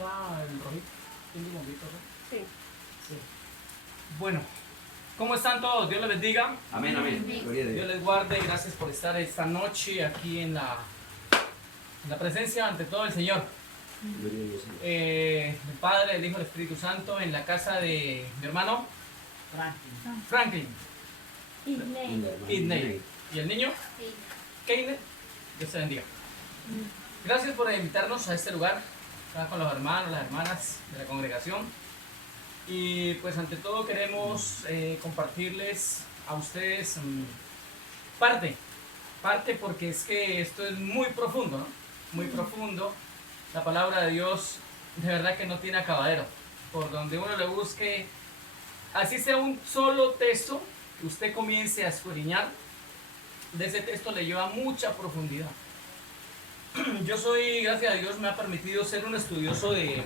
está el rojito? ¿Tiene un bombito, no? Sí. Sí. Bueno, ¿cómo están todos? Dios les bendiga. Amén, amén. Gloria a Dios Dios. les guarde. Gracias por estar esta noche aquí en la presencia ante todo el Señor. Gloria a Dios. El Padre, el Hijo, el Espíritu Santo en la casa de mi hermano Franklin Idney. ¿Y el niño? Keine. Dios te bendiga. Gracias por invitarnos a este lugar, acá con los hermanos, las hermanas de la congregación. Y pues ante todo queremos compartirles a ustedes parte porque es que esto es muy profundo, ¿no? Muy profundo. La palabra de Dios de verdad que no tiene acabadero. Por donde uno le busque, así sea un solo texto, que usted comience a escudriñar, de ese texto le lleva mucha profundidad. Yo soy, gracias a Dios, me ha permitido ser un estudioso de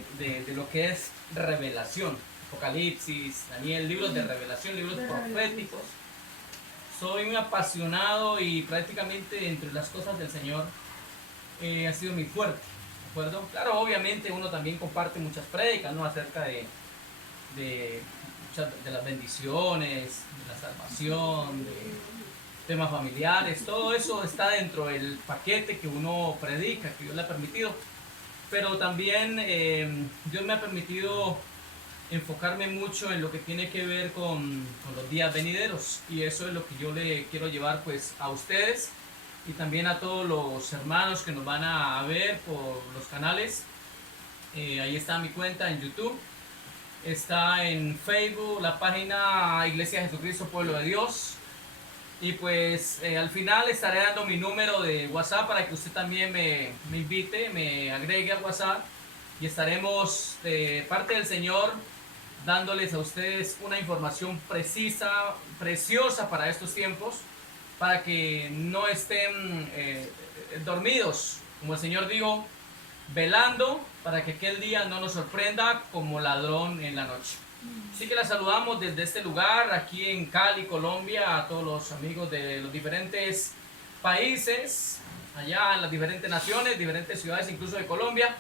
lo que es revelación. Apocalipsis, Daniel, libros de revelación, libros proféticos. Soy un apasionado y prácticamente entre las cosas del Señor ha sido mi fuerte, ¿de acuerdo? Claro, obviamente uno también comparte muchas prédicas, ¿no? Acerca de las bendiciones, de la salvación, de temas familiares, todo eso está dentro del paquete que uno predica, que Dios le ha permitido. Pero también Dios me ha permitido enfocarme mucho en lo que tiene que ver con los días venideros, y eso es lo que yo le quiero llevar pues a ustedes y también a todos los hermanos que nos van a ver por los canales. Ahí está mi cuenta en YouTube, está en Facebook la página Iglesia Jesucristo Pueblo de Dios, y pues al final estaré dando mi número de WhatsApp para que usted también me invite, me agregue a WhatsApp, y estaremos de parte del Señor dándoles a ustedes una información precisa, preciosa para estos tiempos, para que no estén dormidos, como el Señor dijo, velando, para que aquel día no nos sorprenda como ladrón en la noche. Así que la saludamos desde este lugar, aquí en Cali, Colombia, a todos los amigos de los diferentes países, allá en las diferentes naciones, diferentes ciudades, incluso de Colombia,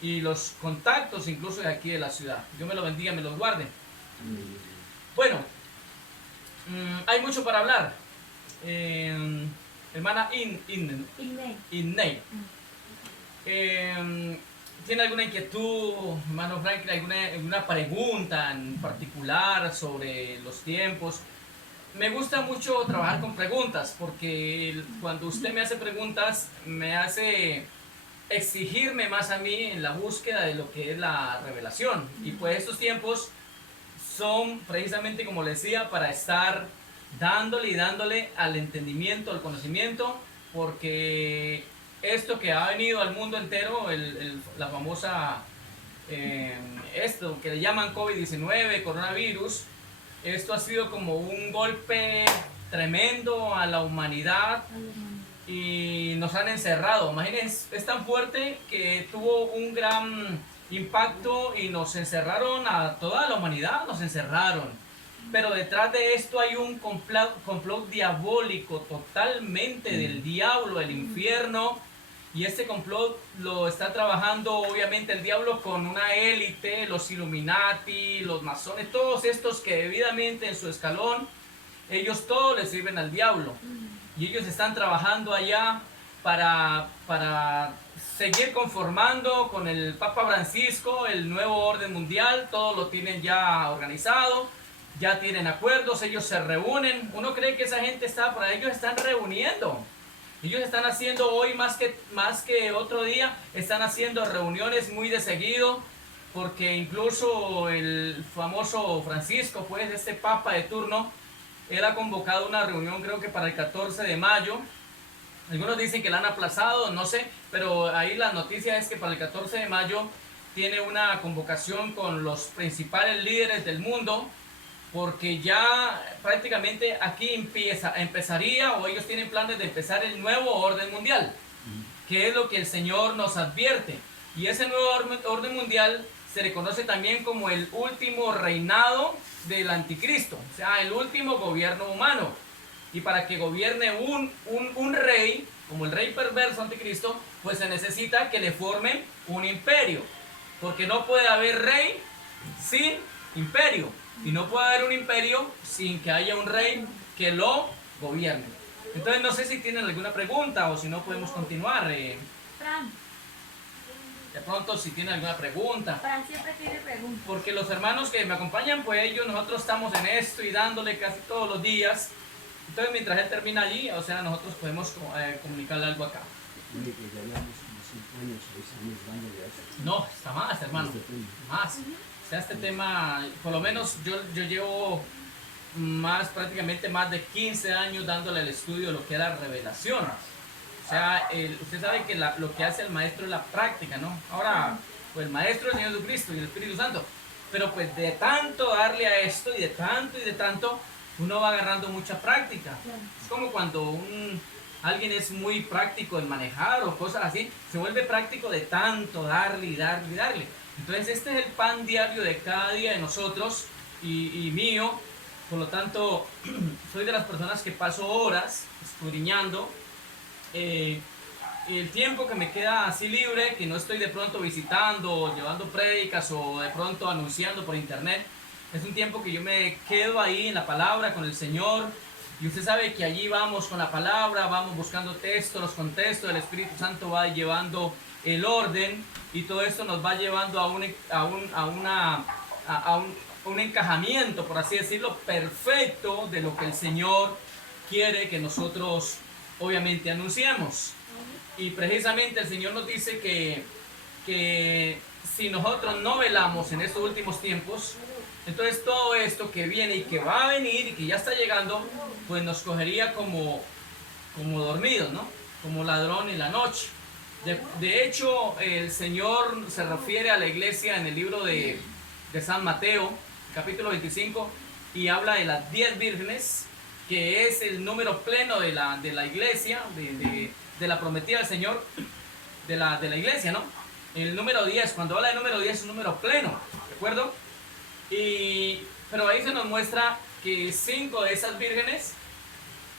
y los contactos incluso de aquí de la ciudad. Dios me lo bendiga, me los guarde. Bueno, hay mucho para hablar. Hermana Idney, ¿tiene alguna inquietud, hermano Franklin, alguna pregunta en particular sobre los tiempos? Me gusta mucho trabajar con preguntas, porque cuando usted me hace preguntas me hace exigirme más a mí en la búsqueda de lo que es la revelación. Y pues estos tiempos son precisamente, como les decía, para estar dándole al entendimiento, al conocimiento, porque esto que ha venido al mundo entero, la famosa, esto que le llaman COVID-19, coronavirus, esto ha sido como un golpe tremendo a la humanidad y nos han encerrado. Imagínense, es tan fuerte que tuvo un gran impacto y nos encerraron a toda la humanidad, nos encerraron. Pero detrás de esto hay un complot diabólico totalmente del diablo, del infierno, y este complot lo está trabajando obviamente el diablo con una élite, los Illuminati, los masones, todos estos que debidamente en su escalón, ellos todos le sirven al diablo. Y ellos están trabajando allá para seguir conformando con el Papa Francisco, el nuevo orden mundial. Todo lo tienen ya organizado, ya tienen acuerdos, ellos se reúnen. Uno cree que esa gente está por ahí, ellos están reuniendo. Ellos están haciendo hoy más que otro día, están haciendo reuniones muy de seguido, porque incluso el famoso Francisco, pues este Papa de turno, él ha convocado una reunión, creo que para el 14 de mayo. Algunos dicen que la han aplazado, no sé, pero ahí la noticia es que para el 14 de mayo tiene una convocación con los principales líderes del mundo, porque ya prácticamente aquí empezaría, o ellos tienen planes de empezar el nuevo orden mundial, que es lo que el Señor nos advierte. Y ese nuevo orden mundial se le conoce también como el último reinado del anticristo, o sea, el último gobierno humano. Y para que gobierne un rey, como el rey perverso anticristo, pues se necesita que le formen un imperio. Porque no puede haber rey sin imperio. Y no puede haber un imperio sin que haya un rey que lo gobierne. Entonces no sé si tienen alguna pregunta o si no podemos continuar. Fran, De pronto si tienen alguna pregunta. Fran siempre tiene preguntas. Porque los hermanos que me acompañan, pues nosotros estamos en esto y dándole casi todos los días. Entonces mientras él termina allí, o sea, nosotros podemos comunicarle algo acá. Mire que ya llevamos como 5 años, 6 años dándole a eso. No, está más, hermano. Este tema. Más. O sea, este tema, por lo menos yo llevo prácticamente más de 15 años dándole el estudio de lo que es la revelación. O sea, usted sabe que lo que hace el maestro es la práctica, ¿no? Ahora, pues el maestro es el Señor Jesucristo y el Espíritu Santo. Pero pues de tanto darle a esto y de tanto, uno va agarrando mucha práctica. Es como cuando alguien es muy práctico en manejar o cosas así, se vuelve práctico de tanto darle y darle y darle. Entonces este es el pan diario de cada día de nosotros y mío. Por lo tanto, soy de las personas que paso horas escudriñando. El tiempo que me queda así libre, que no estoy de pronto visitando, llevando prédicas o de pronto anunciando por internet, es un tiempo que yo me quedo ahí en la palabra con el Señor. Y usted sabe que allí vamos con la palabra, vamos buscando textos, los contextos, el Espíritu Santo va llevando el orden y todo esto nos va llevando a un encajamiento, por así decirlo, perfecto de lo que el Señor quiere que nosotros obviamente anunciemos. Y precisamente el Señor nos dice que si nosotros no velamos en estos últimos tiempos, entonces todo esto que viene y que va a venir y que ya está llegando, pues nos cogería como dormidos, ¿no? Como ladrón en la noche. De hecho, el Señor se refiere a la iglesia en el libro de San Mateo, capítulo 25, y habla de las 10 vírgenes, que es el número pleno de la iglesia, de la prometida del Señor, de la iglesia, ¿no? El número 10, cuando habla del número 10 es un número pleno, ¿de acuerdo? Pero ahí se nos muestra que 5 de esas vírgenes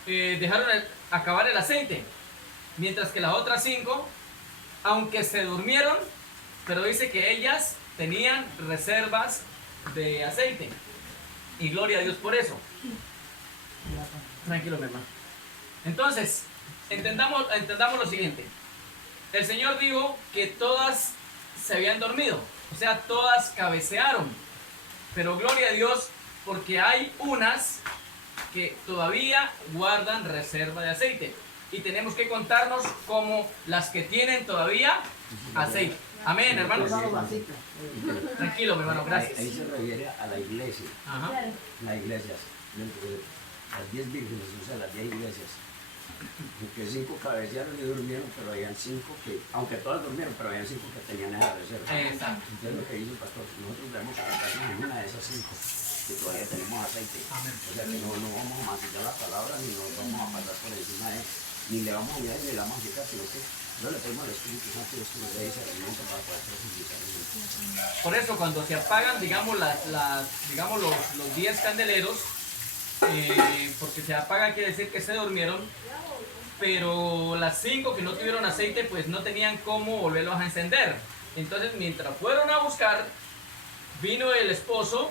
dejaron acabar el aceite, mientras que las otras 5, aunque se durmieron, pero dice que ellas tenían reservas de aceite. Y gloria a Dios por eso. Tranquilo, mi hermano. Entonces, entendamos lo siguiente. El Señor dijo que todas se habían dormido, o sea, todas cabecearon. Pero gloria a Dios, porque hay unas que todavía guardan reserva de aceite. Y tenemos que contarnos como las que tienen todavía aceite. Amén, hermanos. Tranquilo, mi hermano, gracias. Ahí se refiere a la iglesia. Ajá. Las iglesias. Las 10 vírgenes, o sea, las 10 iglesias. Porque 5 cabecearon y durmieron, pero habían 5 que, aunque todas durmieron, pero habían 5 que tenían esa reserva. Exacto. Entonces lo que dice el pastor, nosotros debemos agarrarnos en una de esas 5 que todavía tenemos aceite. Amén. O sea que no vamos a mancillar la palabra, ni nos vamos a pasar por encima de él, ni le vamos a ayudar ni le vamos a quitar, sino que no le pedimos al Espíritu Santo y nos dé ese alimento para poder profundizar en él. Por eso cuando se apagan, digamos, digamos los 10 candeleros, porque se apaga quiere decir que se durmieron, pero las 5 que no tuvieron aceite pues no tenían cómo volverlos a encender. Entonces mientras fueron a buscar, vino el esposo,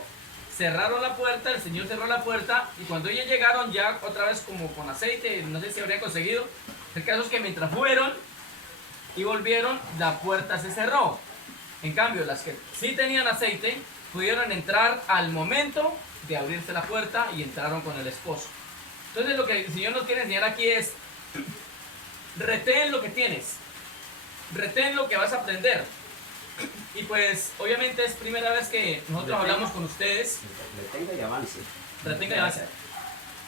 cerraron la puerta, el Señor cerró la puerta y cuando ellos llegaron ya otra vez como con aceite, no sé si habrían conseguido, el caso es que mientras fueron y volvieron, la puerta se cerró. En cambio, las que sí tenían aceite pudieron entrar al momento de abrirse la puerta y entraron con el esposo. Entonces lo que el Señor nos quiere enseñar aquí es: retén lo que tienes, retén lo que vas a aprender. Y pues obviamente es primera vez que nosotros hablamos con ustedes. Retenga y avance. Retenga y avance.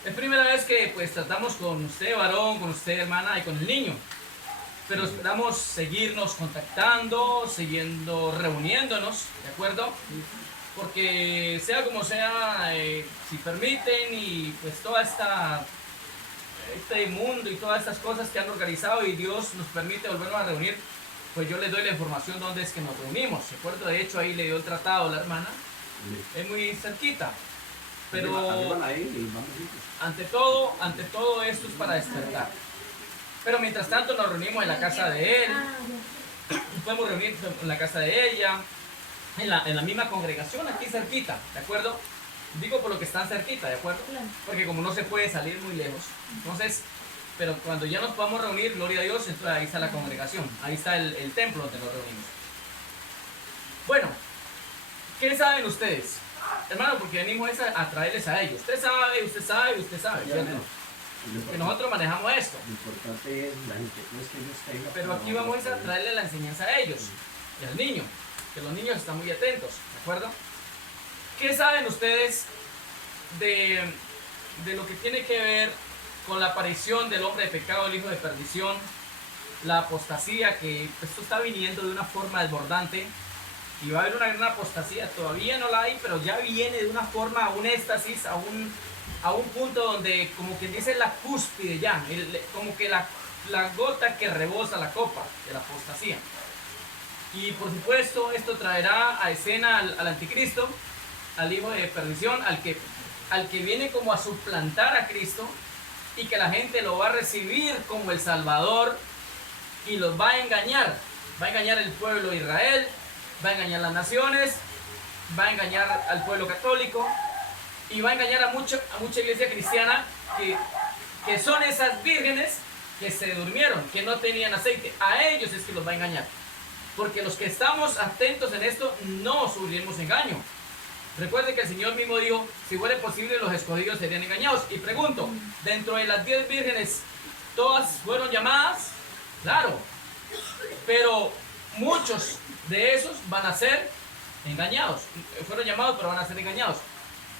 Es primera vez que pues tratamos con usted varón, con usted hermana y con el niño. Pero esperamos seguirnos contactando, siguiendo reuniéndonos, ¿de acuerdo? Porque sea como sea, si permiten y pues toda este mundo y todas estas cosas que han organizado y Dios nos permite volvernos a reunir, pues yo les doy la información dónde es que nos reunimos, ¿de acuerdo? De hecho ahí le dio el tratado a la hermana, es muy cerquita, pero ante todo esto es para despertar. Pero mientras tanto nos reunimos en la casa de él, podemos reunirnos en la casa de ella, en la misma congregación, aquí cerquita, ¿de acuerdo? Digo por lo que están cerquita, ¿de acuerdo? Claro. Porque como no se puede salir muy lejos, entonces, pero cuando ya nos podamos reunir, gloria a Dios, entonces ahí está la congregación, ahí está el templo donde nos reunimos. Bueno, ¿qué saben ustedes? Hermano, porque venimos es a traerles a ellos. Usted sabe, usted sabe, usted sabe, Ya, ¿cierto? no. Que nosotros manejamos esto. Lo importante es la gente, no es que Dios tenga. Pero aquí vamos a traerle la enseñanza a ellos y al niño, que los niños están muy atentos, ¿de acuerdo? ¿Qué saben ustedes de lo que tiene que ver con la aparición del hombre de pecado, el hijo de perdición, la apostasía, que esto está viniendo de una forma desbordante y va a haber una gran apostasía, todavía no la hay, pero ya viene de una forma, a un éxtasis, a un punto donde, como quien dice, la cúspide ya, como que la gota que rebosa la copa de la apostasía. Y por supuesto esto traerá a escena al anticristo, al hijo de perdición, al que viene como a suplantar a Cristo y que la gente lo va a recibir como el Salvador y los va a engañar el pueblo de Israel, va a engañar las naciones, va a engañar al pueblo católico y va a engañar a mucha iglesia cristiana que son esas vírgenes que se durmieron, que no tenían aceite. A ellos es que los va a engañar. Porque los que estamos atentos en esto no sufriremos engaño. Recuerde que el Señor mismo dijo, si fuera posible los escogidos serían engañados. Y pregunto, dentro de las 10 vírgenes, ¿todas fueron llamadas? Claro. Pero muchos de esos van a ser engañados. Fueron llamados, pero van a ser engañados.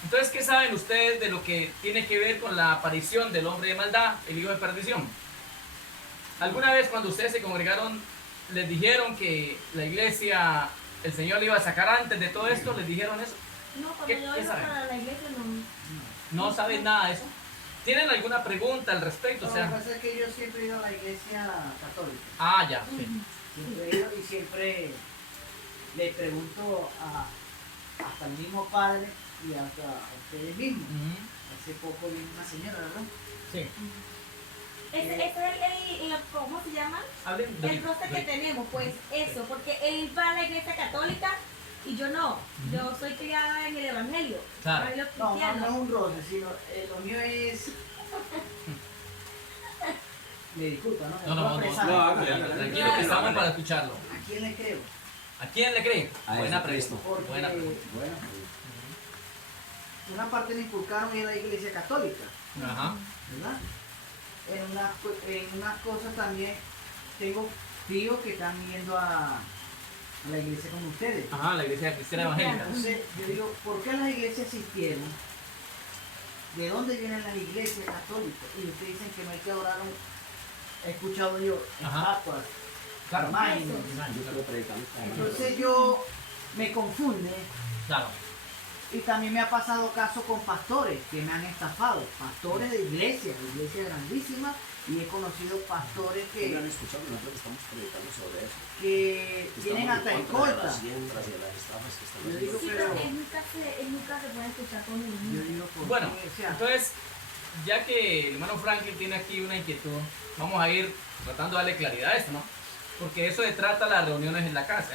Entonces, ¿qué saben ustedes de lo que tiene que ver con la aparición del hombre de maldad, el hijo de perdición? ¿Alguna vez cuando ustedes se congregaron les dijeron que la iglesia, el Señor le iba a sacar antes de todo esto? ¿Les dijeron eso? No, cuando ¿Qué yo iba saben? para la iglesia ¿No saben nada de eso? ¿Tienen alguna pregunta al respecto? Lo O que sea, pasa es que yo siempre he ido a la iglesia católica. ah, ya, sí. Siempre he ido y siempre le pregunto hasta el mismo padre y hasta a ustedes mismos. Ujú, Hace poco vino una señora, ¿verdad? sí. Ese es ¿cómo se llama? Hablen El roce que tenemos, pues eso, porque él va a la iglesia católica y yo no. Yo soy criada en el evangelio. Claro. Evangelio No, no, cristiano. no es un roce, sino lo mío es. Me disculpa, ¿no? No, no, no, Expresar. tranquilo que estamos para escucharlo. ¿A quién le creo? ¿A quién le cree? A Buena Jesucristo. pregunta. Porque Buena pregunta. Bueno, una parte me inculcaron ir a la iglesia católica, Ajá. ¿verdad? En unas cosas también tengo tíos que están yendo a la iglesia con ustedes. Ajá, la iglesia cristiana evangélica. Entonces, yo digo, ¿por qué las iglesias existieron? ¿De dónde vienen las iglesias católicas? Y ustedes dicen que no hay que adorar he escuchado yo, Ajá. estatuas, Claro. imágenes. yo te lo predicamos. Entonces yo me confunde Claro. y también me ha pasado caso con pastores que me han estafado, pastores de iglesias grandísimas, y he conocido pastores Que me han que, escuchado, nosotros estamos predicando sobre eso. que tienen Estamos hasta en contra de escolta. las siembras y de las estafas que están Yo haciendo. digo, Sí, pero- pero él nunca se puede escuchar con Yo él. digo, ¿por Bueno, qué? O sea, entonces, ya que el hermano Franklin tiene aquí una inquietud, vamos a ir tratando de darle claridad a esto, ¿no? Porque eso se trata las reuniones en las casas.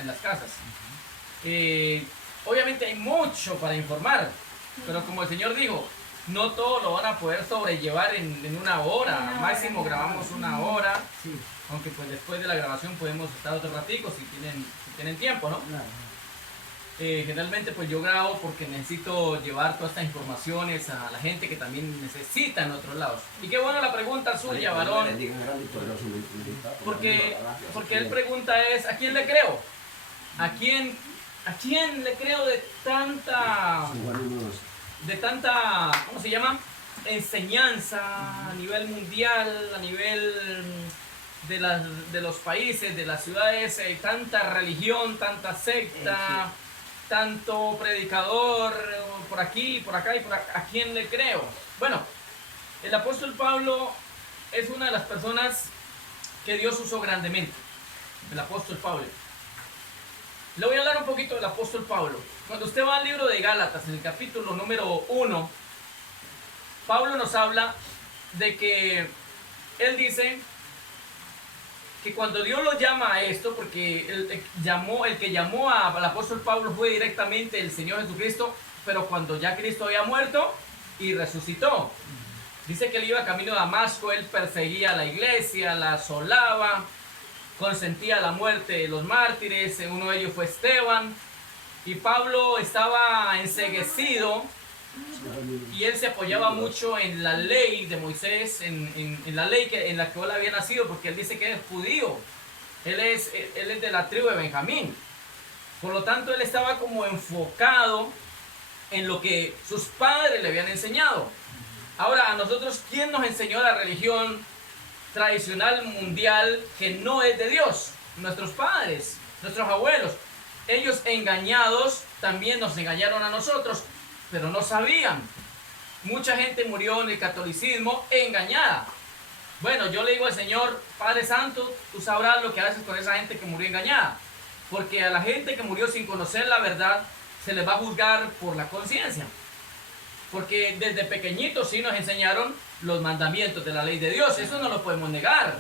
Obviamente hay mucho para informar, pero como el Señor dijo, no todo lo van a poder sobrellevar en una hora. En una Máximo hora, grabamos claro. una hora, sí, aunque pues después de la grabación podemos estar otro ratico si tienen tiempo, ¿no? claro. Generalmente pues yo grabo porque necesito llevar todas estas informaciones a la gente que también necesita en otros lados. Y qué buena la pregunta suya, varón, porque él pregunta es, ¿a quién le creo? ¿A quién le creo de tanta, ¿cómo se llama? Enseñanza a nivel mundial, a nivel de los países, de las ciudades, tanta religión, tanta secta, tanto predicador, por aquí, por acá y por acá. ¿A quién le creo? Bueno, el apóstol Pablo es una de las personas que Dios usó grandemente, el apóstol Pablo. Le voy a hablar un poquito del apóstol Pablo. Cuando usted va al libro de Gálatas, en el capítulo número 1, Pablo nos habla de que él dice que cuando Dios lo llama a esto, porque el que llamó al apóstol Pablo fue directamente el Señor Jesucristo, pero cuando ya Cristo había muerto y resucitó. Dice que él iba camino a Damasco, él perseguía a la iglesia, la asolaba, consentía la muerte de los mártires, uno de ellos fue Esteban, y Pablo estaba enceguecido, y él se apoyaba mucho en la ley de Moisés, en la ley en la que él había nacido, porque él dice que es judío, él es de la tribu de Benjamín. Por lo tanto, él estaba como enfocado en lo que sus padres le habían enseñado. Ahora, a nosotros, ¿quién nos enseñó la religión tradicional mundial que no es de Dios? Nuestros padres, nuestros abuelos. Ellos engañados también nos engañaron a nosotros, pero no sabían. Mucha gente murió en el catolicismo engañada. Bueno, yo le digo al Señor, Padre Santo, tú sabrás lo que haces con esa gente que murió engañada. Porque a la gente que murió sin conocer la verdad, se les va a juzgar por la conciencia. Porque desde pequeñitos sí nos enseñaron los mandamientos de la ley de Dios. Eso no lo podemos negar.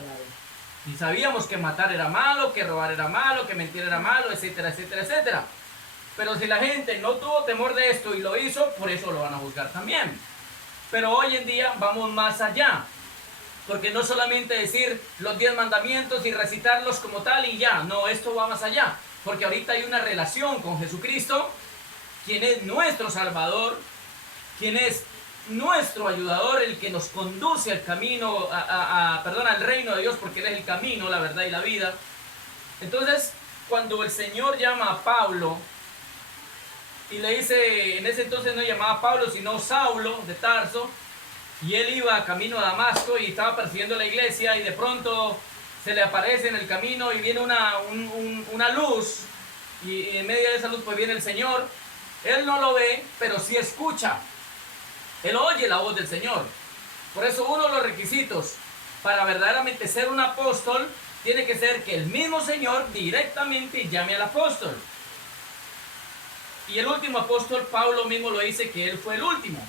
Y sabíamos que matar era malo, que robar era malo, que mentir era malo, etcétera, etcétera, etcétera. Pero si la gente no tuvo temor de esto y lo hizo, por eso lo van a juzgar también. Pero hoy en día vamos más allá. Porque no solamente decir los 10 mandamientos y recitarlos como tal y ya. No, esto va más allá. Porque ahorita hay una relación con Jesucristo, quien es nuestro Salvador, quien es nuestro ayudador, el que nos conduce al camino, al reino de Dios, porque Él es el camino, la verdad y la vida. Entonces, cuando el Señor llama a Pablo y le dice, en ese entonces no llamaba Pablo, sino Saulo de Tarso, y él iba camino a Damasco y estaba persiguiendo la iglesia, y de pronto se le aparece en el camino y viene una luz, y en medio de esa luz pues viene el Señor. Él no lo ve, pero sí escucha. Él oye la voz del Señor. Por eso uno de los requisitos para verdaderamente ser un apóstol tiene que ser que el mismo Señor directamente llame al apóstol. Y el último apóstol, Pablo mismo lo dice que él fue el último.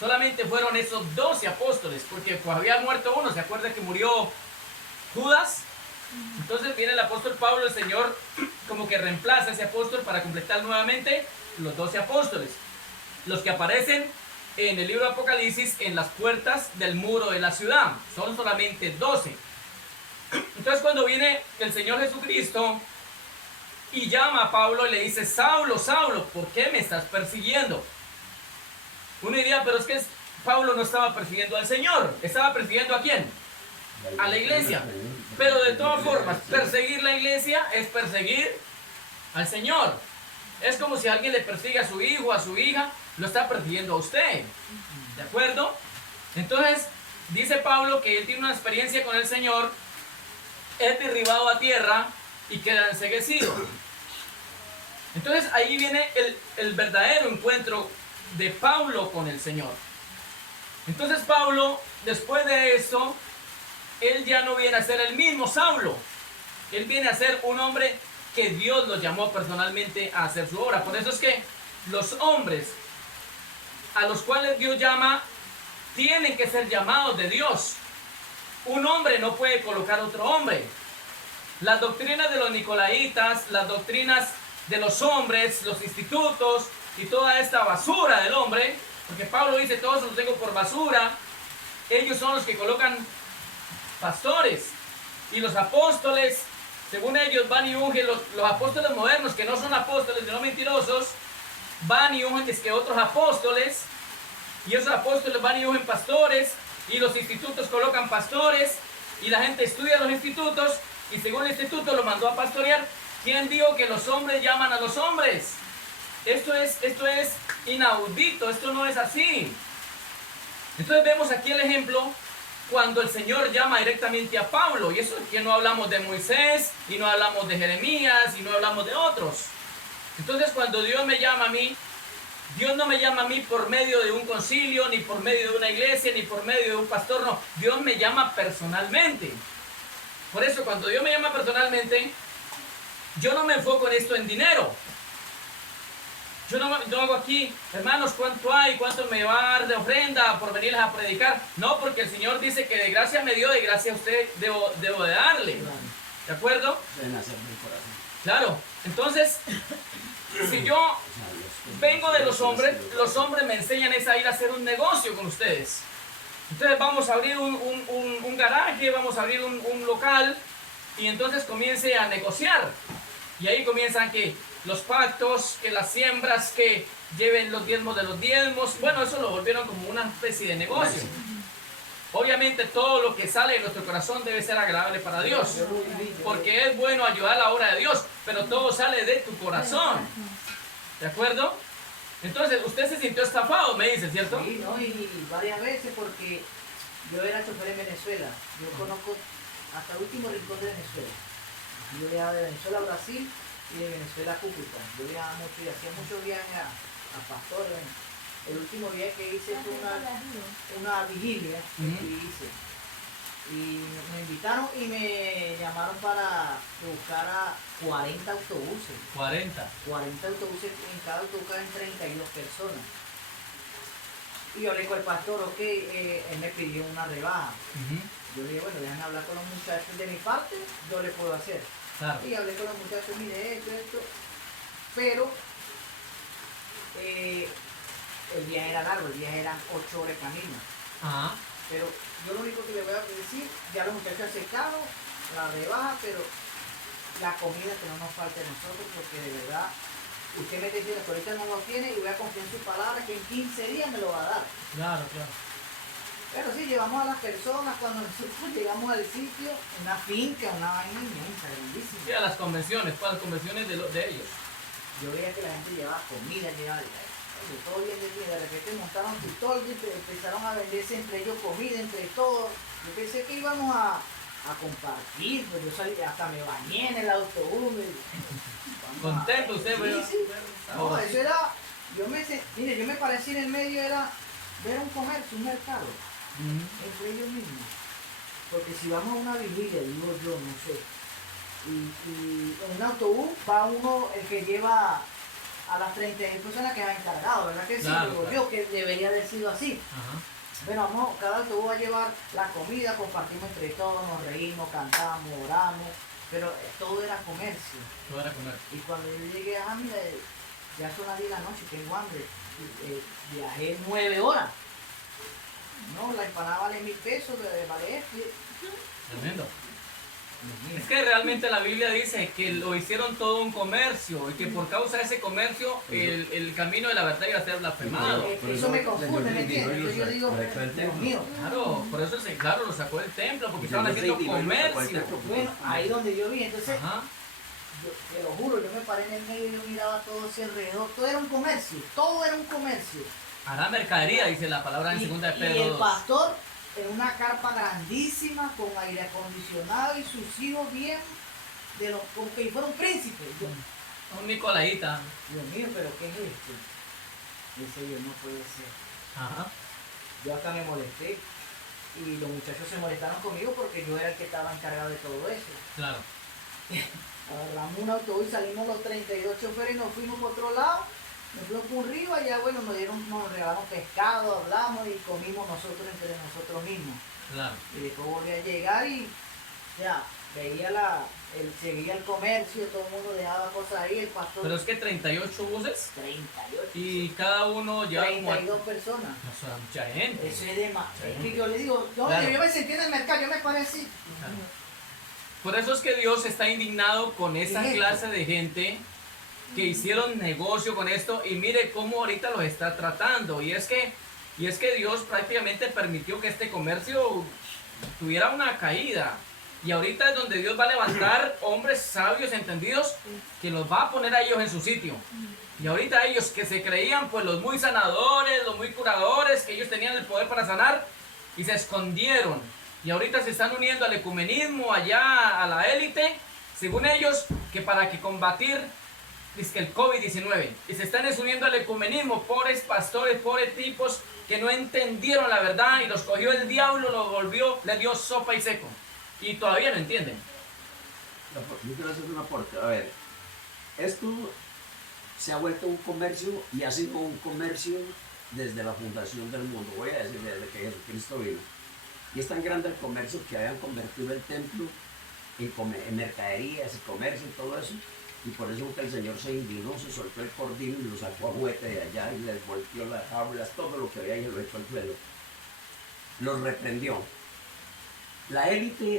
Solamente fueron esos 12 apóstoles, porque pues había muerto uno. ¿Se acuerda que murió Judas? Entonces viene el apóstol Pablo, el Señor como que reemplaza a ese apóstol para completar nuevamente los 12 apóstoles. Los que aparecen en el libro de Apocalipsis en las puertas del muro de la ciudad. Son solamente 12. Entonces cuando viene el Señor Jesucristo y llama a Pablo y le dice, Saulo, Saulo, ¿por qué me estás persiguiendo? Uno diría, pero es que Pablo no estaba persiguiendo al Señor. ¿Estaba persiguiendo a quién? A la iglesia. Pero de todas formas, perseguir la iglesia es perseguir al Señor. Es como si alguien le persigue a su hijo, a su hija, lo está persiguiendo a usted. ¿De acuerdo? Entonces, dice Pablo que él tiene una experiencia con el Señor, es derribado a tierra y queda enceguecido. Entonces, ahí viene el verdadero encuentro de Pablo con el Señor. Entonces, Pablo, después de eso, él ya no viene a ser el mismo Saulo. Él viene a ser un hombre que Dios lo llamó personalmente a hacer su obra. Por eso es que los hombres a los cuales Dios llama tienen que ser llamados de Dios. Un hombre no puede colocar otro hombre. Las doctrinas de los nicolaitas, las doctrinas de los hombres, los institutos y toda esta basura del hombre, porque Pablo dice, todo eso lo tengo por basura. Ellos son los que colocan pastores, y los apóstoles, según ellos, van y ungen, los apóstoles modernos, que no son apóstoles, sino mentirosos, van y ungen es que otros apóstoles, y esos apóstoles van y ungen pastores, y los institutos colocan pastores, y la gente estudia los institutos, y según el instituto lo mandó a pastorear. ¿Quién dijo que los hombres llaman a los hombres? Esto es inaudito, esto no es así. Entonces vemos aquí el ejemplo cuando el Señor llama directamente a Pablo, y eso es que no hablamos de Moisés, y no hablamos de Jeremías, y no hablamos de otros. Entonces cuando Dios me llama a mí, Dios no me llama a mí por medio de un concilio, ni por medio de una iglesia, ni por medio de un pastor, no. Dios me llama personalmente. Por eso cuando Dios me llama personalmente, yo no me enfoco en esto en dinero. Yo no hago aquí, hermanos, ¿cuánto hay? ¿Cuánto me va a dar de ofrenda por venirles a predicar? No, porque el Señor dice que de gracia me dio, de gracia a usted debo de darle. ¿De acuerdo? Deben hacer del corazón. Claro. Entonces, si yo O sea, vengo de los hombres me enseñan es a ir a hacer un negocio con ustedes. Entonces vamos a abrir un garaje, vamos a abrir un local y entonces comience a negociar. Y ahí comienzan que los pactos, que las siembras, que lleven los diezmos de los diezmos. Bueno, eso lo volvieron como una especie de negocio. Obviamente todo lo que sale de nuestro corazón debe ser agradable para Dios, porque es bueno ayudar a la obra de Dios, pero todo sale de tu corazón. ¿De acuerdo? Entonces, usted se sintió estafado, me dice, ¿cierto? Sí, no, y varias veces porque yo era chofer en Venezuela. Yo conozco hasta el último rincón de Venezuela. Yo viajaba de Venezuela a Brasil y de Venezuela a Cúcuta. Yo viajaba mucho y hacía muchos viajes a pastores. El último viaje que hice fue una vigilia que hice. Y me invitaron y me llamaron para que buscara 40 autobuses. 40. 40 autobuses, en cada autobús caben 32 personas. Y yo hablé con el pastor, ok, él me pidió una rebaja. Yo le dije, bueno, déjame hablar con los muchachos de mi parte, yo le puedo hacer. Claro. Y hablé con los muchachos, mire esto. Pero el viaje era largo, el viaje eran 8 horas de camino. Ajá. Pero yo lo único que le voy a decir, ya los muchachos aceptaron la rebaja, pero la comida que no nos falte a nosotros, porque de verdad, usted me dice que ahorita no lo tiene y voy a confiar en su palabra que en 15 días me lo va a dar. Claro, claro. Pero sí, llevamos a las personas, cuando nosotros llegamos al sitio, una finca, una vaina inmensa, grandísima. Sí, a las convenciones, para las convenciones de ellos. Yo veía que la gente llevaba comida, llevaba todo bien, de repente montaron su toldo y empezaron a venderse entre ellos comida, entre todos. Yo pensé que íbamos a compartir, pues yo salí, hasta me bañé en el autobús. Contento usted, pero... Sí. No, eso era, mire, yo me parecía en el medio, era ver un comercio, un mercado, entre ellos mismos. Porque si vamos a una vigilia, digo yo, no sé, y en un autobús va uno, el que lleva a las 30 personas que va encargado, ¿verdad que sí? Claro, Digo claro. yo que debería haber sido así. Ajá. Bueno, vamos, cada autobús va a llevar la comida, compartimos entre todos, nos reímos, cantamos, oramos, pero todo era comercio. Todo era comer. Y cuando yo llegué, mira, ya son las 10 de la noche, tengo hambre, viajé 9 horas. No, la empanada vale 1.000 pesos, vale esto. Tremendo. Es que realmente la Biblia dice que lo hicieron todo un comercio y que por causa de ese comercio el camino de la verdad iba a ser blasfemado. Eso me confunde, ¿me entiendes? Entonces yo digo, Dios mío. Claro, por eso claro, lo sacó del templo, porque estaban haciendo comercio. Bueno, ahí donde yo vi, entonces, Ajá. yo te lo juro, yo me paré en el medio y yo miraba todo hacia alrededor, todo era un comercio, todo era un comercio. Hará mercadería, dice la palabra en segunda de Y Pedro el 2. pastor en una carpa grandísima con aire acondicionado y sus hijos bien, como que fueron príncipes. Yo, Un Nicolaíta. Dios mío, pero ¿qué es esto? Dice yo, no puede ser. Ajá. Yo hasta me molesté y los muchachos se molestaron conmigo porque yo era el que estaba encargado de todo eso. Claro. Agarramos un autobús y salimos los 32 choferes y nos fuimos por otro lado. Nos fuimos por un río, allá bueno, nos regalaron pescado, hablamos y comimos nosotros entre nosotros mismos. Claro. Y después volví a llegar y ya, veía seguía el comercio, todo el mundo dejaba cosas ahí, el pastor. Pero es que 38 buses 38. y cada uno lleva como... 32 personas. No, eso era mucha gente. Eso es demasiado. Es que yo le digo, Claro. yo me sentí en el mercado, yo me parecí. Claro. Por eso es que Dios está indignado con esa ¿Qué es clase de gente que hicieron negocio con esto y mire cómo ahorita los está tratando. Y es que Dios prácticamente permitió que este comercio tuviera una caída. Y ahorita es donde Dios va a levantar hombres sabios, entendidos, que los va a poner a ellos en su sitio. Y ahorita ellos que se creían pues los muy sanadores, los muy curadores, que ellos tenían el poder para sanar, y se escondieron. Y ahorita se están uniendo al ecumenismo, allá a la élite, según ellos, que para que combatir el COVID-19. Y se están uniendo al ecumenismo, pobres pastores, pobres tipos que no entendieron la verdad y los cogió el diablo, los volvió, les dio sopa y seco. Y todavía no entienden. Yo quiero hacer un aporte. A ver, esto se ha vuelto un comercio y ha sido un comercio desde la fundación del mundo. Voy a decir desde que Jesucristo vino. Y es tan grande el comercio que habían convertido el templo en mercaderías y comercio y todo eso. Y por eso que el Señor se indignó, se soltó el cordín y lo sacó a juguete de allá y les volteó las jaulas, todo lo que había y lo echó al suelo. Los reprendió. La élite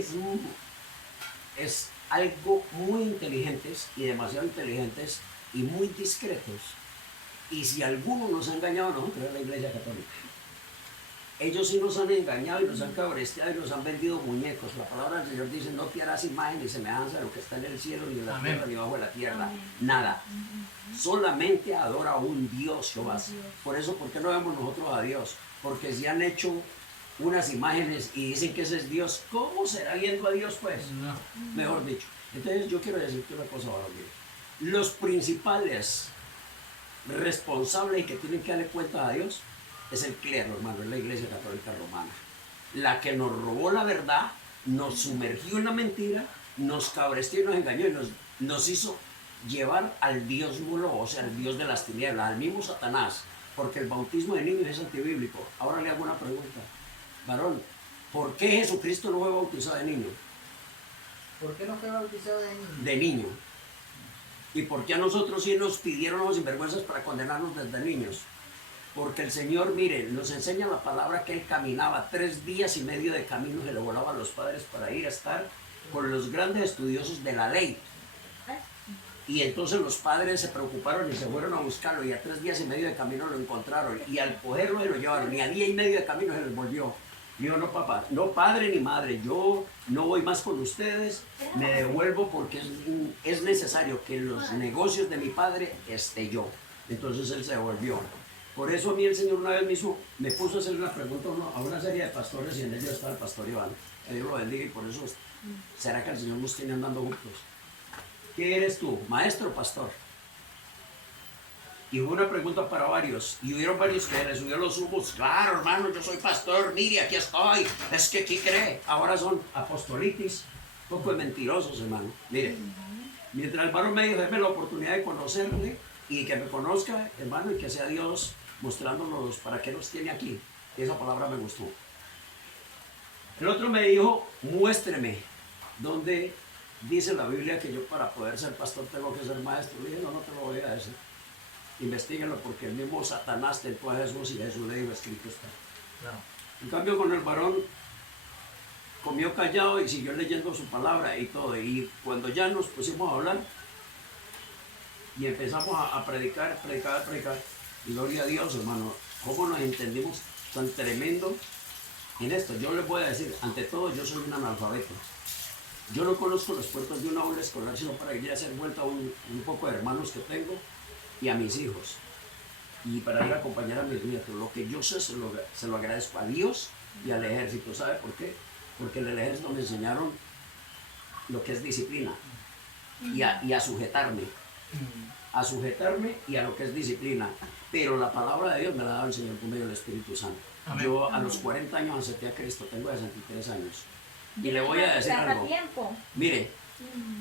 es algo muy inteligentes y demasiado inteligentes y muy discretos. Y si alguno nos ha engañado, nosotros es la Iglesia Católica. Ellos sí nos han engañado y nos han cabresteado y nos han vendido muñecos. La palabra del Señor dice, no te harás imagen ni semejanza de lo que está en el cielo, ni en la tierra, ni bajo de la tierra. Nada. Solamente adora a un Dios, Jehová. Por eso, ¿por qué no vemos nosotros a Dios? Porque si han hecho unas imágenes y dicen que ese es Dios, ¿cómo será viendo a Dios, pues? No. Mejor dicho. Entonces yo quiero decirte una cosa ahora, mire. Los principales responsables y que tienen que darle cuenta a Dios es el clero, hermano, es la Iglesia Católica Romana. La que nos robó la verdad, nos sumergió en la mentira, nos cabresteó y nos engañó y nos hizo llevar al Dios mulo, o sea, al Dios de las tinieblas, al mismo Satanás, porque el bautismo de niños es antibíblico. Ahora le hago una pregunta. Varón, ¿por qué Jesucristo no fue bautizado de niño? ¿Por qué no fue bautizado de niño? De niño. ¿Y por qué a nosotros sí nos pidieron los sinvergüenzas para condenarnos desde niños? Porque el Señor, mire, nos enseña la palabra que Él caminaba 3 días y medio de camino, se le volaban a los padres para ir a estar con los grandes estudiosos de la ley. Y entonces los padres se preocuparon y se fueron a buscarlo y a 3 días y medio de camino lo encontraron y al cogerlo se lo llevaron y a día y medio de camino se les volvió. Dijo, no papá, no padre ni madre, yo no voy más con ustedes, me devuelvo porque es necesario que en los negocios de mi padre esté yo. Entonces él se devolvió. Por eso a mí el Señor una vez mismo me puso a hacer una pregunta a una serie de pastores y en ellos estaba el pastor Iván. Que Dios lo bendiga y por eso será que el Señor nos tiene andando juntos. ¿Qué eres tú, maestro o pastor? Y hubo una pregunta para varios, y hubieron varios que le subieron los humos. Claro, hermano, yo soy pastor, mire, aquí estoy. Es que aquí cree. Ahora son apostolitis, un poco de mentirosos, hermano. Mire, mientras el varón me dijo, déme la oportunidad de conocerle y que me conozca, hermano, y que sea Dios mostrándonos para qué nos tiene aquí. Esa palabra me gustó. El otro me dijo, muéstreme dónde dice la Biblia que yo para poder ser pastor tengo que ser maestro. Le dije, no te lo voy a decir. Investíguenlo porque el mismo Satanás tentó a Jesús y Jesús le dijo, escrito está. Claro. En cambio con el varón comió callado y siguió leyendo su palabra y todo. Y cuando ya nos pusimos a hablar y empezamos a predicar, y gloria a Dios, hermano, cómo nos entendimos tan tremendo en esto. Yo les voy a decir, ante todo yo soy un analfabeto. Yo no conozco los puertos de una aula escolar, sino para ir a hacer vuelta a un poco de hermanos que tengo y a mis hijos. Y para ir a acompañar a mis nietos. Lo que yo sé se lo agradezco a Dios y al ejército. ¿Sabe por qué? Porque en el ejército me enseñaron lo que es disciplina y a sujetarme. A sujetarme y a lo que es disciplina. Pero la palabra de Dios me la ha dado el Señor por medio del Espíritu Santo. Amén. Yo a los 40 años acepté a Cristo, tengo 63 años. Y le voy a decir algo. Mire,